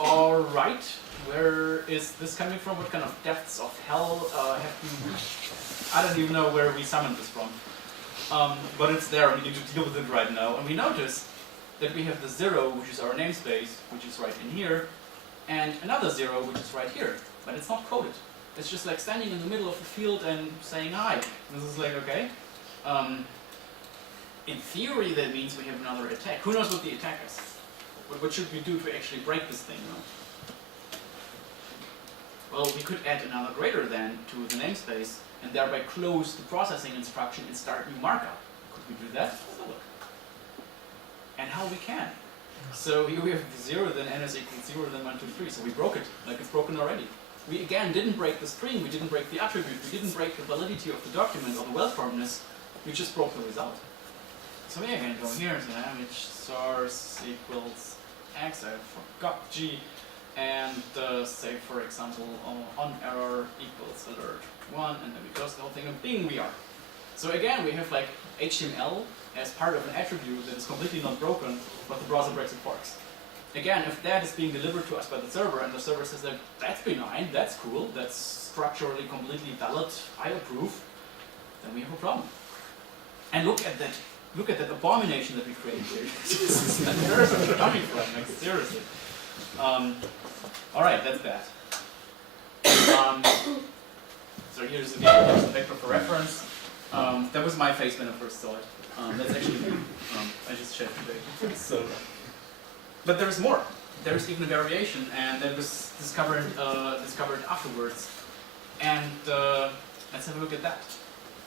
All right, where is this coming from? What kind of depths of hell have we reached? I don't even know where we summoned this from. But it's there, and we need to deal with it right now. And we notice that we have the 0, which is our namespace, which is right in here, and another 0, which is right here. But it's not coded. It's just like standing in the middle of the field and saying hi. This is like, okay. In theory, that means we have another attack. Who knows what the attack is? What should we do to actually break this thing? Well, we could add another greater than to the namespace and thereby close the processing instruction and start new markup. Could we do that? Let's have a look. And how we can. So here we have 0, then ns equals 0, then 1, 2, 3. So we broke it, like it's broken already. We again didn't break the string, we didn't break the attribute, we didn't break the validity of the document or the well-formedness, we just broke the result. So we again go here, so image source equals x, I forgot g, and say for example on error equals alert 1, and then we close the whole thing and bing we are. So again we have like HTML as part of an attribute that is completely not broken, but the browser breaks it forks. Again, if that is being delivered to us by the server and the server says that that's benign, that's cool, that's structurally completely valid, I approve, then we have a problem. And look at that abomination that we created here. Where is it coming from? Like, seriously. Alright, that's that. So here's the vector for reference. That was my face when I first saw it. That's actually me. I just checked today. So, but there's more. There's even a variation, and that was discovered afterwards. And let's have a look at that.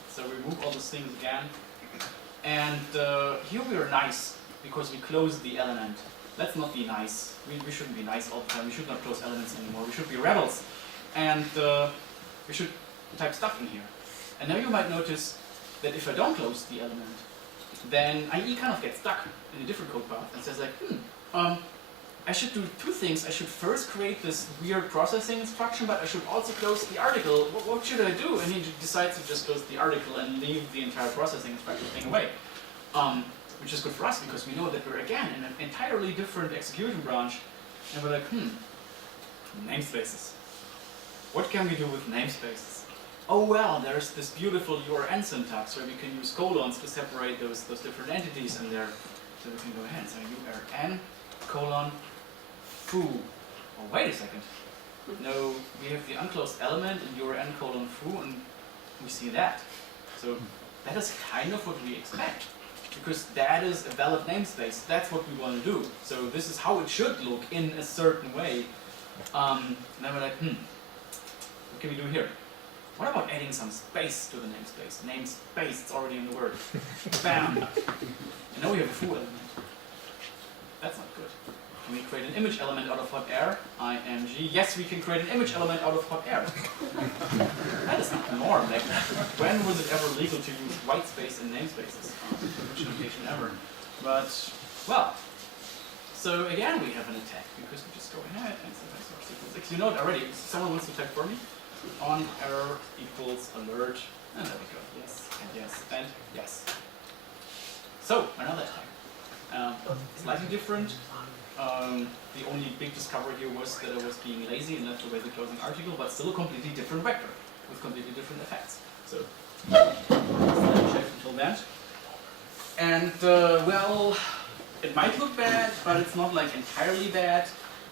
So remove all those things again. And here we are nice because we close the element. Let's not be nice. We shouldn't be nice all the time. We should not close elements anymore. We should be rebels. And we should type stuff in here. And now you might notice that if I don't close the element, then IE kind of gets stuck in a different code path and says like, I should do two things. I should first create this weird processing instruction, but I should also close the article. What should I do? And he decides to just close the article and leave the entire processing instruction thing away. Which is good for us because we know that we're again in an entirely different execution branch. And we're like, namespaces. What can we do with namespaces? Oh well, there's this beautiful URN syntax where we can use colons to separate those different entities in there. So we can go ahead and say URN colon foo. Oh, wait a second. No, we have the unclosed element in URN colon foo, and we see that. So that is kind of what we expect, because that is a valid namespace. That's what we want to do. So this is how it should look in a certain way. And then we're like, what can we do here? What about adding some space to the namespace? Namespace, it's already in the word. Bam! And now we have a foo element. That's not good. Can we create an image element out of hot air? IMG. Yes, we can create an image element out of hot air. That is not the norm. Like, when was it ever legal to use white space in namespaces? Which notation ever. But, well. So again, we have an attack because we just go ahead and say source equals 6. You know it already. Someone wants to type for me? On error equals alert. And there we go. Yes, and yes, and yes. So, another attack. Slightly different. The only big discovery here was that I was being lazy and left away the closing article, but still a completely different vector with completely different effects. So, check until then. And, well, it might look bad, but it's not like entirely bad,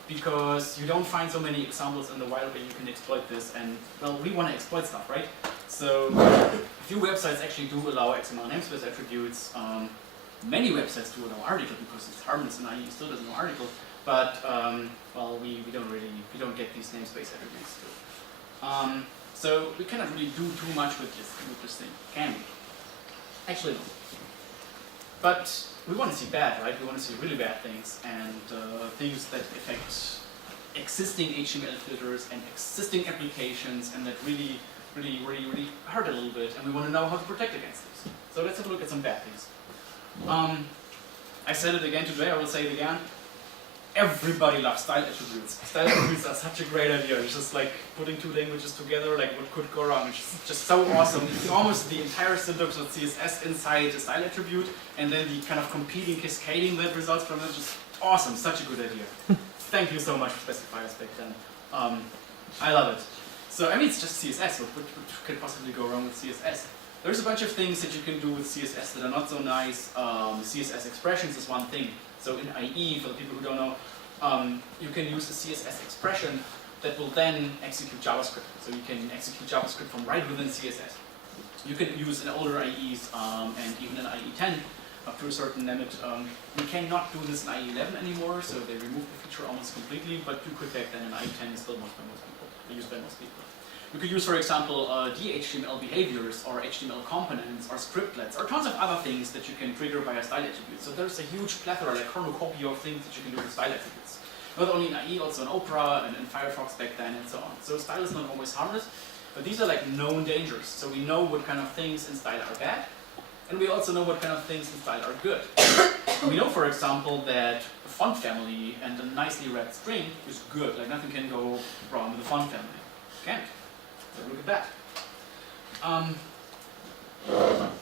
because you don't find so many examples in the wild where you can exploit this, and, well, we want to exploit stuff, right? So, a few websites actually do allow XML namespace attributes. Many websites do allow article because it's harmless and IE still doesn't know article, but well, we don't get these namespace attributes too. So we cannot really do too much with this thing, can we? Actually, no. But we want to see bad, right? We want to see really bad things and things that affect existing HTML filters and existing applications and that really really hurt a little bit, and we want to know how to protect against this. So let's have a look at some bad things. I said it again today, I will say it again. Everybody loves style attributes. Style attributes are such a great idea. It's just like putting two languages together, like what could go wrong. It's just so awesome. It's almost the entire syntax of CSS inside a style attribute, and then the kind of competing cascading that results from it. Just awesome, such a good idea. Thank you so much for specifiers back then. I love it. So, I mean, it's just CSS. What could possibly go wrong with CSS? There's a bunch of things that you can do with CSS that are not so nice. CSS expressions is one thing. So in IE, for the people who don't know, you can use a CSS expression that will then execute JavaScript. So you can execute JavaScript from right within CSS. You can use in older IEs and even in IE 10 up to a certain limit. We cannot do this in IE 11 anymore, so they removed the feature almost completely, but you could back then in IE 10 is still used by most people. You could use, for example, DHTML behaviors or HTML components or scriptlets or tons of other things that you can trigger via style attributes. So there's a huge plethora, like cornucopia of things that you can do with style attributes. Not only in IE, also in Opera and in Firefox back then and so on. So style is not always harmless, but these are like known dangers. So we know what kind of things in style are bad, and we also know what kind of things in style are good. We know, for example, that a font family and a nicely read string is good. Like nothing can go wrong with the font family. Can't. So look at that.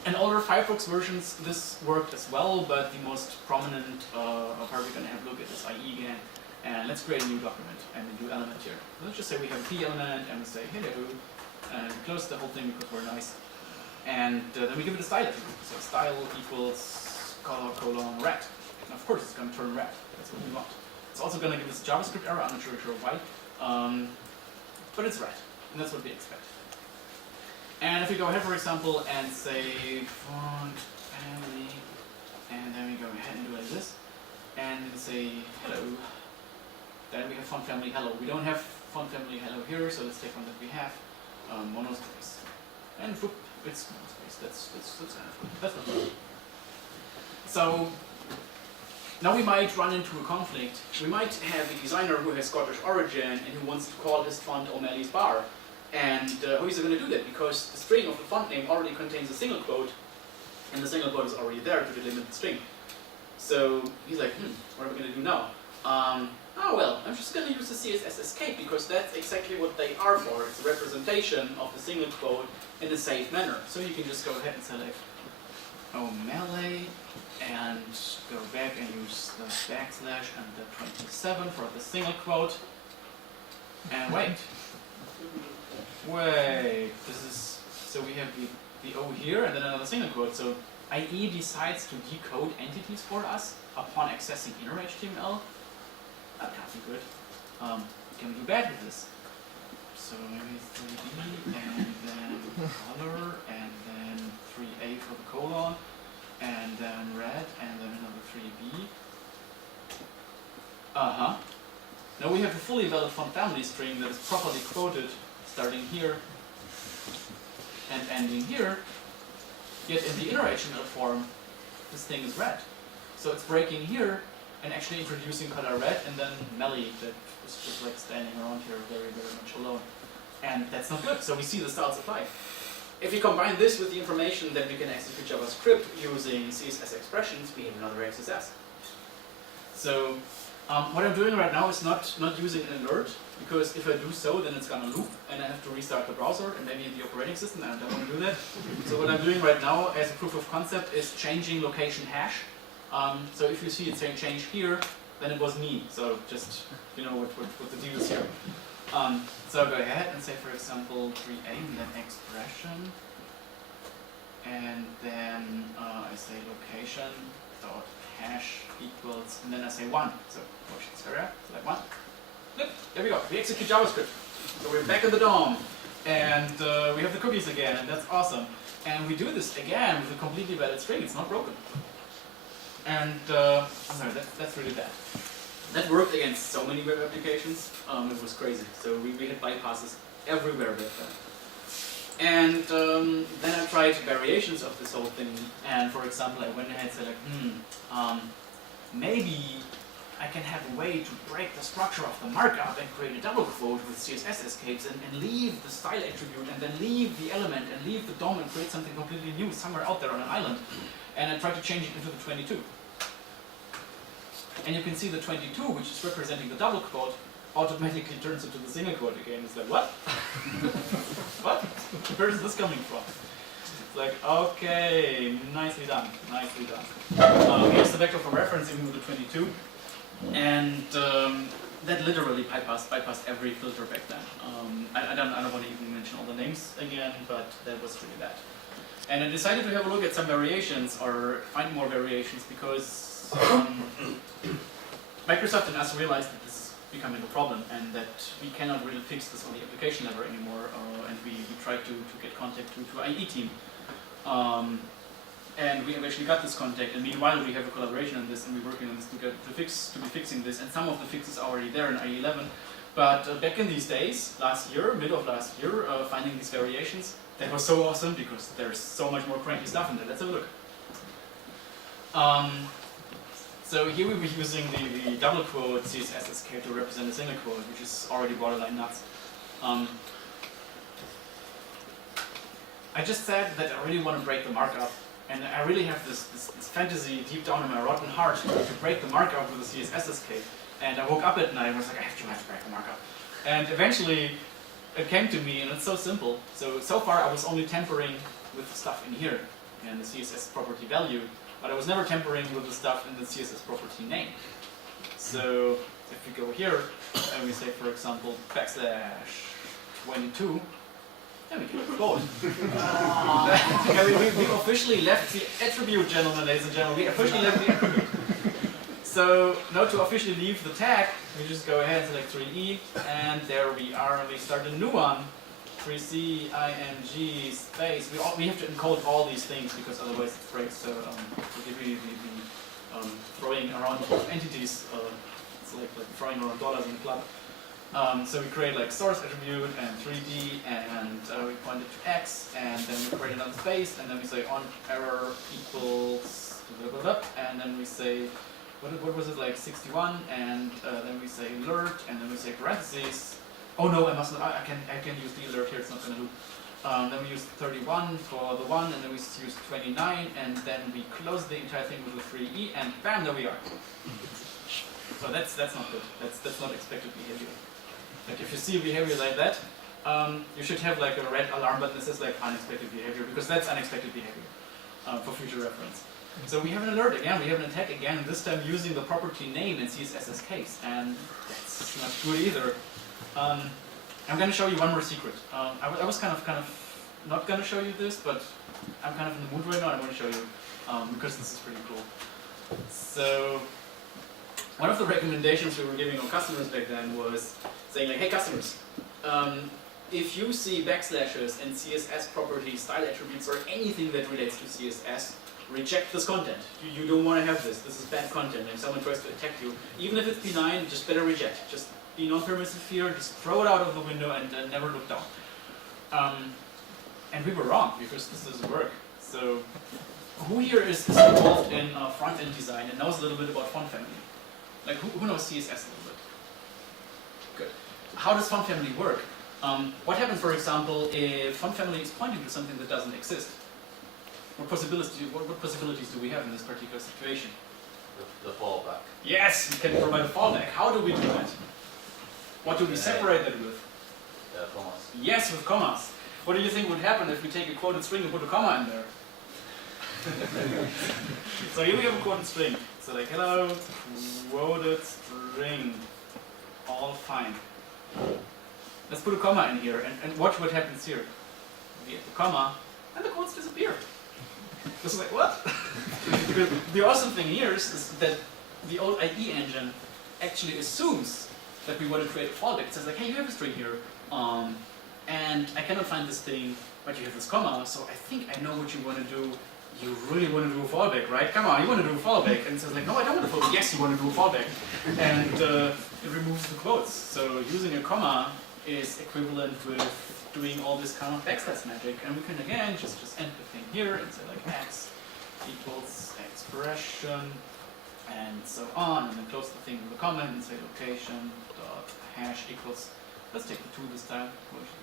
In older Firefox versions, this worked as well, but the most prominent part we're going to have a look at is IE again. And let's create a new document and a new element here. Let's just say we have a P element and we say hello, and we close the whole thing because we're nice. And then we give it a style attribute. So style equals color, red. And of course it's going to turn red. That's what we want. It's also going to give us a JavaScript error. I'm not sure why. But it's red. And that's what we expect. And if we go ahead, for example, and say font family, and then we go ahead and do like this, and we say hello, then we have font family hello. We don't have font family hello here, so let's take one that we have, monospace. And whoop, it's monospace. That's not good. So now we might run into a conflict. We might have a designer who has Scottish origin and who wants to call his font O'Malley's Bar. And how is he going to do that? Because the string of the font name already contains a single quote, and the single quote is already there to delimit the string. So he's like, what are we going to do now? Oh well, I'm just going to use the CSS escape because that's exactly what they are for. It's a representation of the single quote in a safe manner. So you can just go ahead and select O'Malley and go back and use the backslash and the 27 for the single quote. And wait. This is, so we have the O here and then another single quote. So IE decides to decode entities for us upon accessing inner HTML. That can't be good. Can we do bad with this? So maybe 3D and then color and then 3A for the colon and then red and then another 3B. Now we have a fully valid font family string that is properly quoted starting here and ending here, yet in the inner HTML form, this thing is red. So it's breaking here and actually introducing color red and then Melly that is just like standing around here very, very much alone. And that's not good, so we see the styles apply. If we combine this with the information that we can execute JavaScript using CSS expressions, we have another XSS. So what I'm doing right now is not using an alert, because if I do so, then it's gonna loop, and I have to restart the browser, and maybe the operating system, and I don't want to do that. So what I'm doing right now, as a proof of concept, is changing location hash. So if you see it saying change here, then it was me. So just, you know what the deal is here. So go ahead and say, for example, 3a, and then expression, and then I say location dot hash equals, and then I say 1. So motion area, select 1. Look, there we go. We execute JavaScript. So we're back in the DOM, and we have the cookies again, and that's awesome. And we do this again with a completely valid string. It's not broken. And sorry, that's really bad. That worked against so many web applications. It was crazy. So we had bypasses everywhere back then. And then I tried variations of this whole thing. And for example, I went ahead and said, like, maybe I can have a way to break the structure of the markup and create a double quote with CSS escapes and leave the style attribute and then leave the element and leave the DOM and create something completely new somewhere out there on an island. And I try to change it into the 22. And you can see the 22, which is representing the double quote, automatically turns into the single quote again. It's like, what? What? Where is this coming from? It's like, okay, nicely done, nicely done. Here's the vector for reference even with the 22. And that literally bypassed every filter back then. I don't want to even mention all the names again, but that was really bad. And I decided to have a look at some variations or find more variations because Microsoft and us realized that this is becoming a problem and that we cannot really fix this on the application level anymore. And we tried to get contact to IE team. And we have actually got this contact, and meanwhile we have a collaboration on this, and we're working on this to be fixing this, and some of the fixes are already there in IE11. But back in these days, mid of last year, finding these variations, that was so awesome because there's so much more cranky stuff in there. Let's have a look. So here we were using the double quote CSS escape to represent a single quote, which is already borderline nuts. I just said that I really want to break the markup. And I really have this fantasy deep down in my rotten heart to break the markup with a CSS escape. And I woke up at night and was like, I have to break the markup. And eventually it came to me, and it's so simple. So far I was only tampering with the stuff in here, and the CSS property value, but I was never tampering with the stuff in the CSS property name. So if we go here, and we say, for example, \22, then we can quote. We officially left the attribute, gentlemen, ladies and gentlemen. We officially left the attribute. So now to officially leave the tag, we just go ahead and select 3E, and there we are. We start a new one. 3C, ING, space. We have to encode all these things because otherwise it breaks. So the throwing around entities, it's like throwing around dollars in the club. So we create like source attribute and 3D, and we point it to X, and then we create another space, and then we say on error equals blah, blah, blah, and then we say what was it, like 61, and then we say alert, and then we say parentheses. Oh no, I can use the alert here, it's not going to do. Then we use 31 for the 1, and then we use 29, and then we close the entire thing with a 3E, and bam, there we are. So that's not good. That's not expected behavior. Like if you see a behavior like that, you should have like a red alarm button that says like unexpected behavior, because that's unexpected behavior for future reference. So we have an alert again, we have an attack again, this time using the property name in CSS case, and that's not good either. I'm going to show you one more secret. I was kind of not going to show you this, but I'm kind of in the mood right now. I want to show you because this is pretty cool. So one of the recommendations we were giving our customers back then was saying like, hey customers, if you see backslashes and CSS properties, style attributes, or anything that relates to CSS, reject this content. You don't want to have this. This is bad content. If someone tries to attack you, even if it's benign, just better reject. Just be non-permissive here, just throw it out of the window and never look down. And we were wrong, because this doesn't work. So who here is involved in front-end design and knows a little bit about font family? Like who knows CSS a little bit? Good. How does font family work? What happens, for example, if font family is pointing to something that doesn't exist? What possibilities do we have in this particular situation? The fallback. Yes, we can provide a fallback. How do we do that? What do we separate that with? Commas. Yes, with commas. What do you think would happen if we take a quoted string and put a comma in there? So here we have a quoted string. So like, hello, quoted string. All fine. Let's put a comma in here and watch what happens here. We get the comma and the quotes disappear. This is like, what? Because the awesome thing here is that the old IE engine actually assumes that we want to create a fallback. It says like, hey, you have a string here, and I cannot find this thing, but you have this comma, so I think I know what you want to do. You really want to do a fallback, right? Come on, you want to do a fallback. And it says like, no, I don't want to fallback. Yes, you want to do a fallback. And it removes the quotes. So using a comma is equivalent with doing all this kind of backslash magic. And we can again just end the thing here and say like x equals expression and so on, and then close the thing with a comment and say location dot hash equals. Let's take the 2 this time.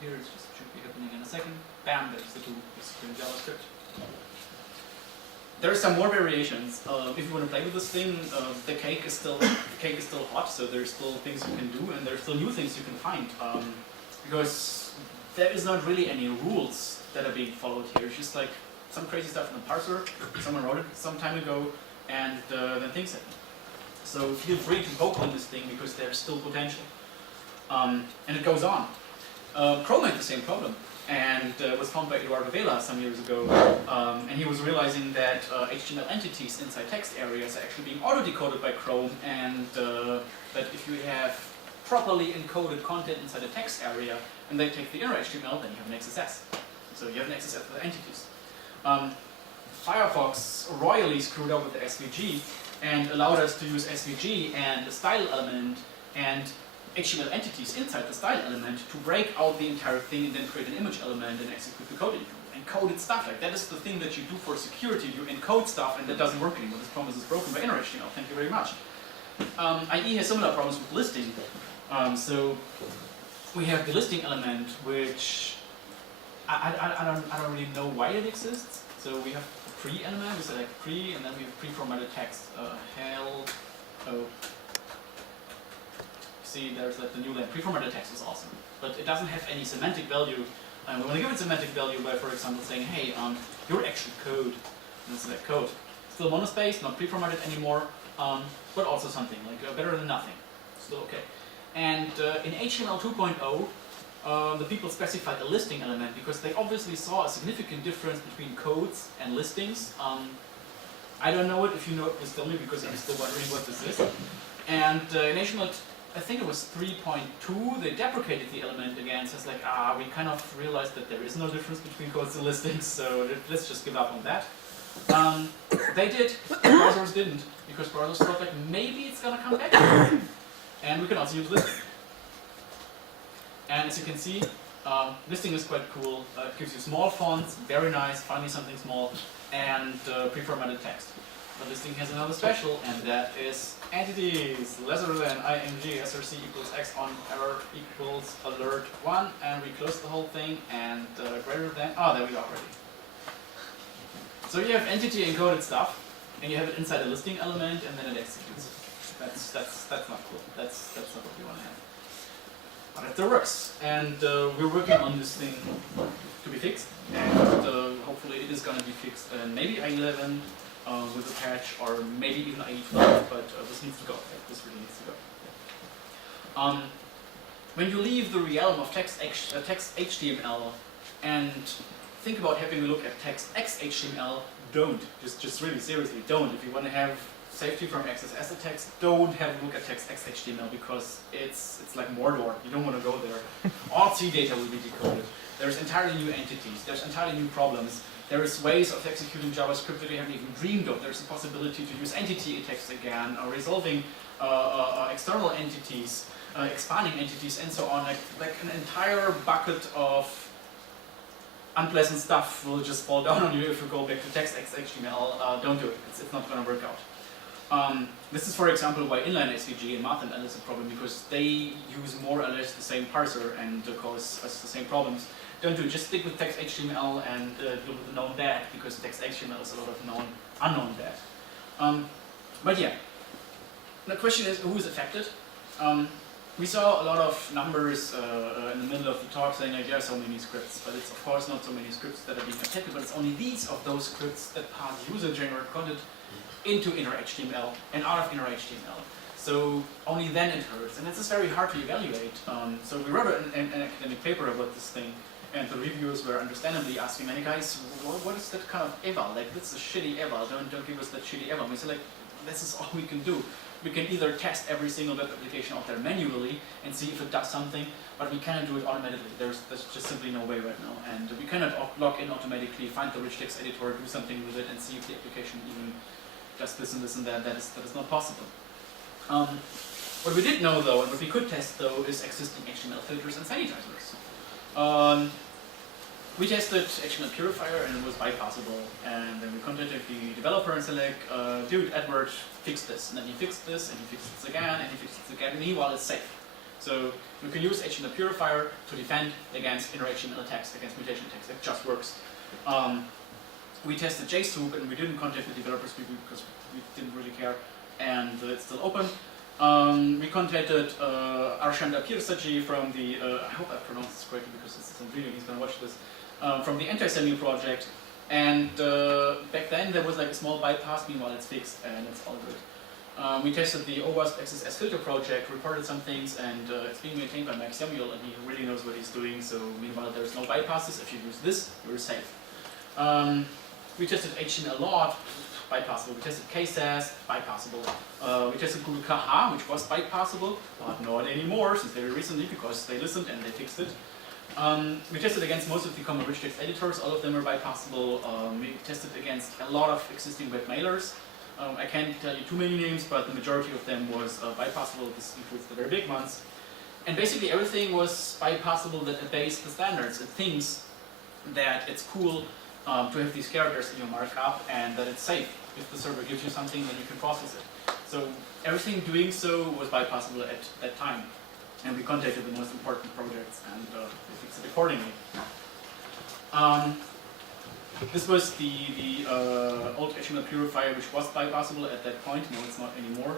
Here it just should be happening in a second. Bam, there's the 2 basically in JavaScript. There are some more variations. If you want to play with this thing, the cake is still hot, so there's still things you can do, and there's still new things you can find. Because there is not really any rules that are being followed here. It's just like some crazy stuff in the parser. Someone wrote it some time ago, and then things happen. So feel free to poke on this thing because there's still potential. And it goes on. Chrome had the same problem, and was found by Eduardo Vela some years ago. And he was realizing that HTML entities inside text areas are actually being auto-decoded by Chrome, and that if you have properly encoded content inside a text area, and they take the inner HTML, then you have an XSS. So you have an XSS for the entities. Firefox royally screwed up with the SVG and allowed us to use SVG and the style element and HTML entities inside the style element to break out the entire thing and then create an image element and execute the code. Encoded stuff, like that is the thing that you do for security. You encode stuff and that doesn't work anymore. This promise is broken by inner HTML. Thank you very much. IE has similar problems with listing. So we have the listing element, which I don't really know why it exists. So we have the pre element, we select pre, and then we have pre-formatted text. See, there's like the new line. Pre-formatted text is awesome, but it doesn't have any semantic value. We want to give it semantic value by, for example, saying, hey, your actual code, and this is that code. Still monospaced, not pre-formatted anymore, but also something, like better than nothing. Still okay. And in HTML 2.0, the people specified a listing element because they obviously saw a significant difference between codes and listings. I don't know it. If you know it, please tell me because I'm still wondering what this is. And in HTML, I think it was 3.2, they deprecated the element again. So it's like, we kind of realized that there is no difference between codes and listings, so let's just give up on that. They did, browsers didn't, because browsers thought like, maybe it's gonna come back. And we can also use listing. And as you can see, listing is quite cool. It gives you small fonts, very nice, finally something small, and pre-formatted text. But listing has another special, and that is entities lesser than img src equals x on error equals alert 1, and we close the whole thing, and greater than, there we are already. So you have entity encoded stuff, and you have it inside a listing element, and then it executes. That's not cool. That's not what we want to have. But it still works, and we're working on this thing to be fixed, and hopefully it is going to be fixed. Maybe I11 with a patch, or maybe even I12, but this needs to go. This really needs to go. When you leave the realm of text HTML and think about having a look at text XHTML, don't. Just really seriously, don't. If you want to have safety from XSS attacks, don't have a look at text XHTML because it's like Mordor. You don't want to go there. All C data will be decoded. There's entirely new entities. There's entirely new problems. There is ways of executing JavaScript that we haven't even dreamed of. There's a possibility to use entity attacks again, or resolving external entities, expanding entities, and so on. Like an entire bucket of unpleasant stuff will just fall down on you if you go back to text XHTML. Don't do it. It's not going to work out. This is, for example, why inline SVG and MathML is a problem, because they use more or less the same parser and cause us the same problems. Don't do it. Just stick with text HTML and deal with the known bad, because text HTML is a lot of unknown bad. But yeah, the question is, who is affected? We saw a lot of numbers in the middle of the talk saying like, yeah, so many scripts, but it's of course not so many scripts that are being affected, but it's only these of those scripts that pass user-generated content into inner HTML and out of inner HTML. So only then it hurts, and it's just very hard to evaluate. So we wrote an academic paper about this thing, and the reviewers were understandably asking, "Many guys, what is that kind of eval? Like, that's a shitty eval. Don't give us that shitty eval." And we said, like, this is all we can do. We can either test every single web application out there manually and see if it does something, but we cannot do it automatically. There's just simply no way right now, and we cannot log in automatically, find the rich text editor, do something with it, and see if the application even does this and this and that. That is not possible. What we did know though, and what we could test though, is existing HTML filters and sanitizers. we tested HTML Purifier and it was bypassable. And then we contacted the developer and said like, dude, Edward fixed this. And then he fixed this, and he fixed this again, and he fixed this again. Meanwhile, it's safe. So you can use HTML Purifier to defend against interactional attacks, against mutation attacks. It just works. We tested JSoup, and we didn't contact the developers because we didn't really care, and it's still open. We contacted Arshanda Pirsaji from the, I hope I pronounced this correctly because this is on video, he's going to watch this, from the anti-semi project. And back then there was like a small bypass, meanwhile it's fixed and it's all good. We tested the OWASP MXSS filter project, reported some things, and it's being maintained by Mike Samuel, and he really knows what he's doing, so meanwhile there's no bypasses. If you use this, you're safe. We tested HTML lot, bypassable. We tested KSAS, bypassable. We tested Google KH, which was bypassable, but not anymore, since very recently, because they listened and they fixed it. We tested against most of the common rich text editors, all of them are bypassable. We tested against a lot of existing web mailers. I can't tell you too many names, but the majority of them was bypassable. This includes the very big ones. And basically everything was bypassable that obeys the standards. It thinks that it's cool to have these characters in your markup and that it's safe. If the server gives you something, then you can process it. So everything doing so was bypassable at that time. And we contacted the most important projects and we fixed it accordingly. This was the old HTML Purifier, which was bypassable at that point. No, it's not anymore.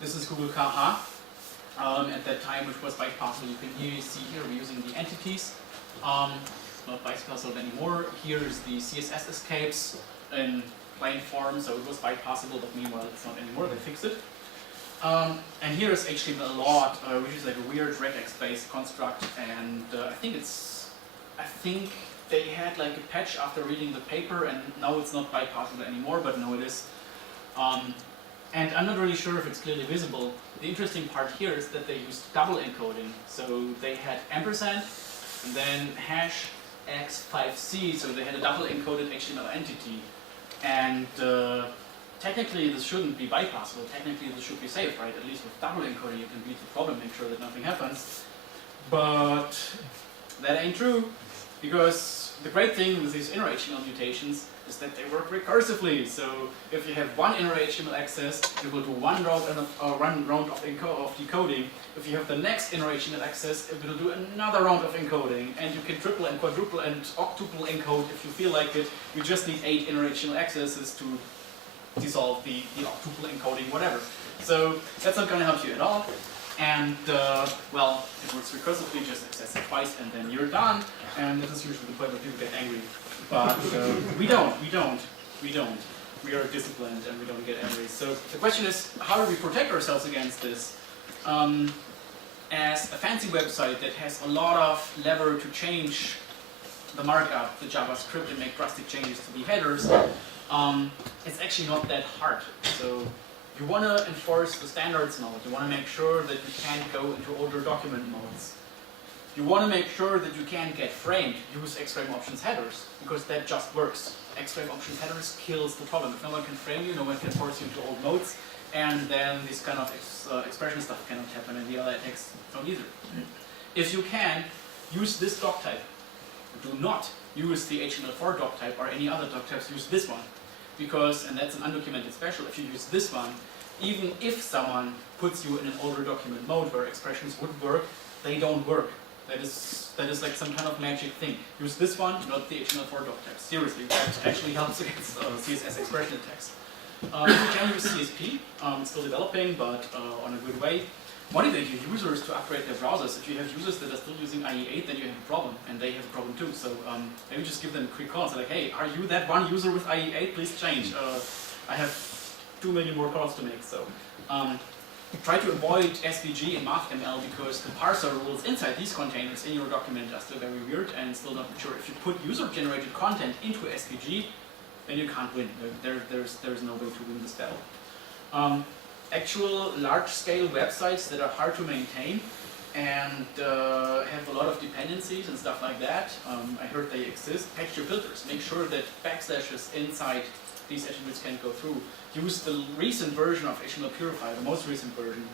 This is Google KH. At that time, which was bypassable. You can see here we're using the entities. Not bypassable anymore. Here is the CSS escapes in plain form, so it was bypassable, but meanwhile it's not anymore. They fixed it. And here is HTML lot, which is like a weird regex-based construct, and I think they had like a patch after reading the paper, and now it's not bypassable anymore, but no, it is. And I'm not really sure if it's clearly visible. The interesting part here is that they used double encoding. So they had ampersand, and then hash x5c, so they had a double encoded HTML entity. And technically this shouldn't be bypassable. Technically this should be safe, right? At least with double encoding you can beat the problem, make sure that nothing happens. But that ain't true, because the great thing with these inner HTML mutations is that they work recursively. So if you have one inner HTML access, it will do one round of decoding. If you have the next inner HTML access, it will do another round of encoding. And you can triple and quadruple and octuple encode if you feel like it. You just need 8 inner HTML accesses to dissolve the octuple encoding, whatever. So that's not going to help you at all. And well, it works recursively, just access it twice and then you're done. And that is usually the point where people get angry. But we don't. We are disciplined and we don't get angry. So the question is, how do we protect ourselves against this? As a fancy website that has a lot of lever to change the markup, the JavaScript, and make drastic changes to the headers, it's actually not that hard. So you want to enforce the standards mode. You want to make sure that you can't go into older document modes. You want to make sure that you can't get framed. Use X-frame options headers, because that just works. X-frame options headers kills the problem. If no one can frame you, no one can force you into old modes, and then this kind of expression stuff cannot happen, and the other attacks don't either. If you can, use this doc type. Do not use the HTML4 doc type or any other doc types. Use this one. Because, and that's an undocumented special, if you use this one, even if someone puts you in an older document mode where expressions would work, they don't work. That is like some kind of magic thing. Use this one, not the HTML4 doc type. Seriously, that actually helps against CSS expression attacks. You can use CSP, it's still developing, but on a good way. Motivate your users to upgrade their browsers. If you have users that are still using IE8, then you have a problem, and they have a problem too. So maybe just give them a quick call and say like, hey, are you that one user with IE8? Please change. I have 2 million more calls to make. So try to avoid SVG and MathML, because the parser rules inside these containers in your document are still very weird and still not mature. If you put user-generated content into SVG, then you can't win. There's no way to win this battle. Actual large-scale websites that are hard to maintain and have a lot of dependencies and stuff like that, I heard they exist. Patch your filters. Make sure that backslashes inside these attributes can't go through. Use the recent version of HTML Purifier, the most recent version.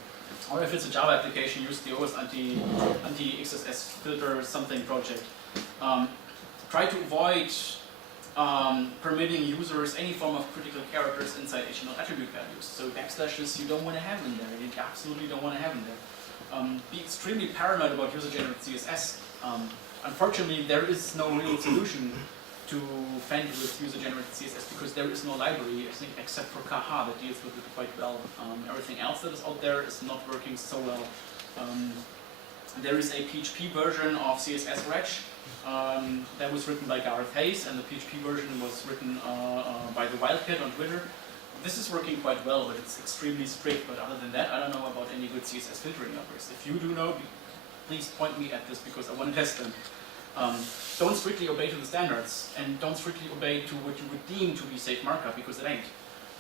Or if it's a Java application, use the OWASP anti-XSS filter something project. Try to avoid permitting users any form of critical characters inside HTML attribute values. So backslashes you don't want to have in there. You absolutely don't want to have in there. Be extremely paranoid about user-generated CSS. Unfortunately, there is no real solution to fend with user-generated CSS because there is no library, I think, except for Kaha that deals with it quite well. Everything else that is out there is not working so well. There is a PHP version of CSS Reg that was written by Gareth Hayes, and the PHP version was written by the Wildcat on Twitter. This is working quite well, but it's extremely strict. But other than that, I don't know about any good CSS filtering numbers. If you do know, please point me at this because I want to test them. Don't strictly obey to the standards, and don't strictly obey to what you would deem to be safe markup because it ain't.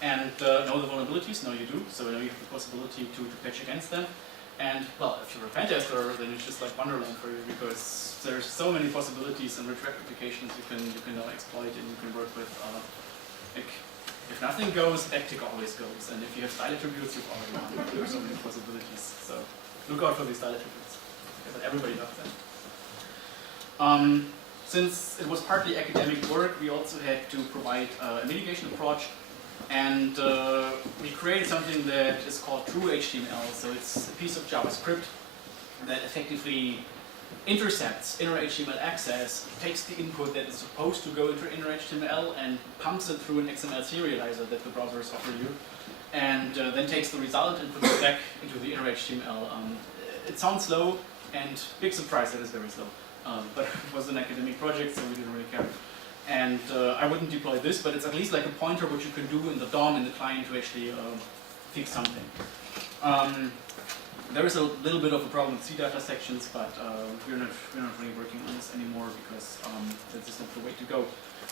And know the vulnerabilities, know you do, so you have the possibility to patch against them. And well, if you're a pen tester, then it's just like Wonderland for you because there's so many possibilities and rich applications you can now exploit and you can work with. Like, if nothing goes, backtick always goes. And if you have style attributes, you've already won. There are so many possibilities. So look out for these style attributes because everybody does that. Since it was partly academic work, we also had to provide a mitigation approach. And we created something that is called true HTML. So it's a piece of JavaScript that effectively intercepts inner HTML access, takes the input that is supposed to go into inner HTML and pumps it through an XML serializer that the browsers offer you, and then takes the result and puts it back into the inner HTML. It sounds slow, and big surprise that it's very slow. But it was an academic project, so we didn't really care. And I wouldn't deploy this, but it's at least like a pointer what you can do in the DOM in the client to actually fix something. There is a little bit of a problem with CData sections, but we're not really working on this anymore because that's just not the way to go.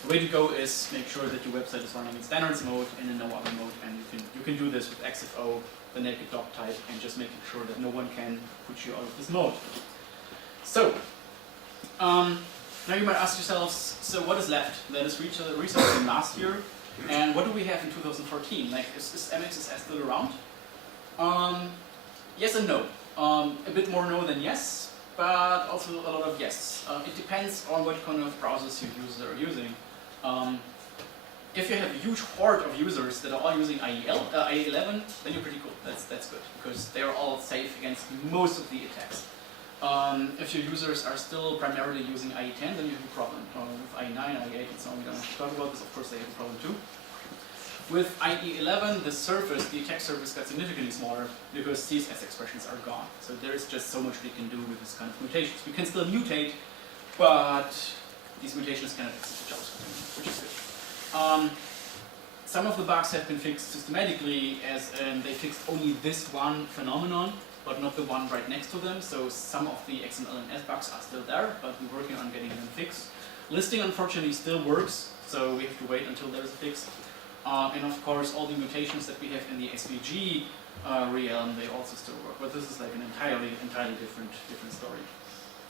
The way to go is make sure that your website is running in standards mode and in no other mode, and you can do this with XFO, the naked doc type, and just making sure that no one can put you out of this mode. So. Now you might ask yourselves, so what is left? That is research from last year, and what do we have in 2014? Like, is MXSS still around? Yes and no. A bit more no than yes, but also a lot of yes. It depends on what kind of browsers your users are using. If you have a huge horde of users that are all using IE11, then you're pretty cool. That's good, because they're all safe against most of the attacks. If your users are still primarily using IE10, then you have a problem. With IE9, IE8, and so on, we don't have to talk about this. Of course, they have a problem too. With IE11, the attack surface got significantly smaller because CSS expressions are gone. So there is just so much we can do with this kind of mutations. We can still mutate, but these mutations cannot exist with JavaScript, which is good. Some of the bugs have been fixed systematically, as in they fixed only this one phenomenon, but not the one right next to them. So some of the XML and S bugs are still there, but we're working on getting them fixed. Listing, unfortunately, still works, so we have to wait until there's a fix. And of course, all the mutations that we have in the SVG realm, they also still work. But this is like an entirely different story.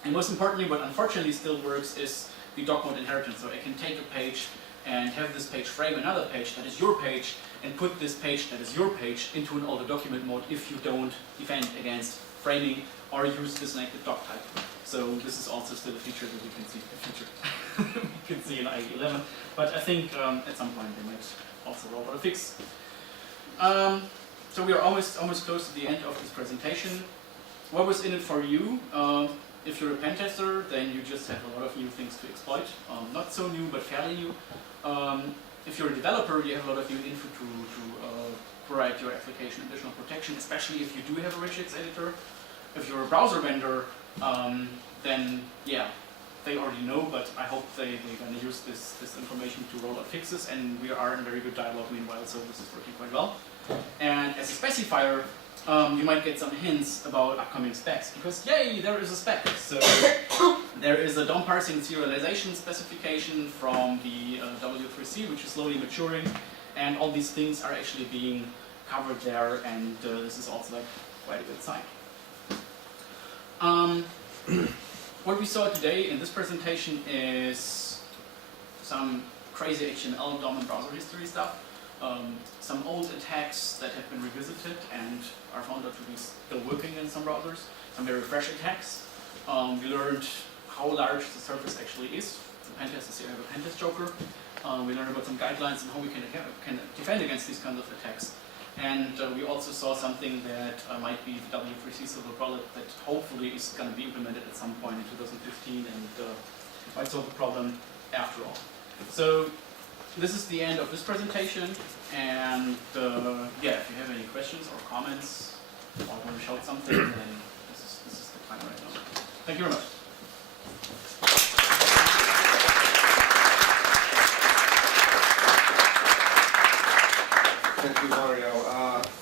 And most importantly, what unfortunately still works is the doc mode inheritance. So I can take a page and have this page frame another page that is your page, and put this page that is your page into an older document mode if you don't defend against framing or use this naked doc type. So this is also still a feature that we can see, we can see in IE11. But I think at some point they might also roll out a fix. So we are almost close to the end of this presentation. What was in it for you? If you're a pen tester, then you just have a lot of new things to exploit. Not so new, but fairly new. If you're a developer, you have a lot of new info to provide your application additional protection, especially if you do have a regex editor. If you're a browser vendor, then yeah, they already know, but I hope they're going to use this information to roll out fixes, and we are in very good dialogue meanwhile, so this is working quite well. And as a specifier, you might get some hints about upcoming specs, because yay, there is a spec. So there is a DOM parsing serialization specification from the W3C, which is slowly maturing, and all these things are actually being covered there, and this is also like quite a good sign. What we saw today in this presentation is some crazy HTML, DOM, and browser history stuff. Some old attacks that have been revisited and are found out to be still working in some browsers. Some very fresh attacks. We learned how large the surface actually is. The pen test is here, I have a pen test joker. We learned about some guidelines and how we can defend against these kinds of attacks. And we also saw something that might be the W3C silver bullet that hopefully is going to be implemented at some point in 2015 and might solve the problem after all. So this is the end of this presentation. And yeah, if you have any questions or comments or want to shout something, then this is the time right now. Thank you very much. Thank you, Mario.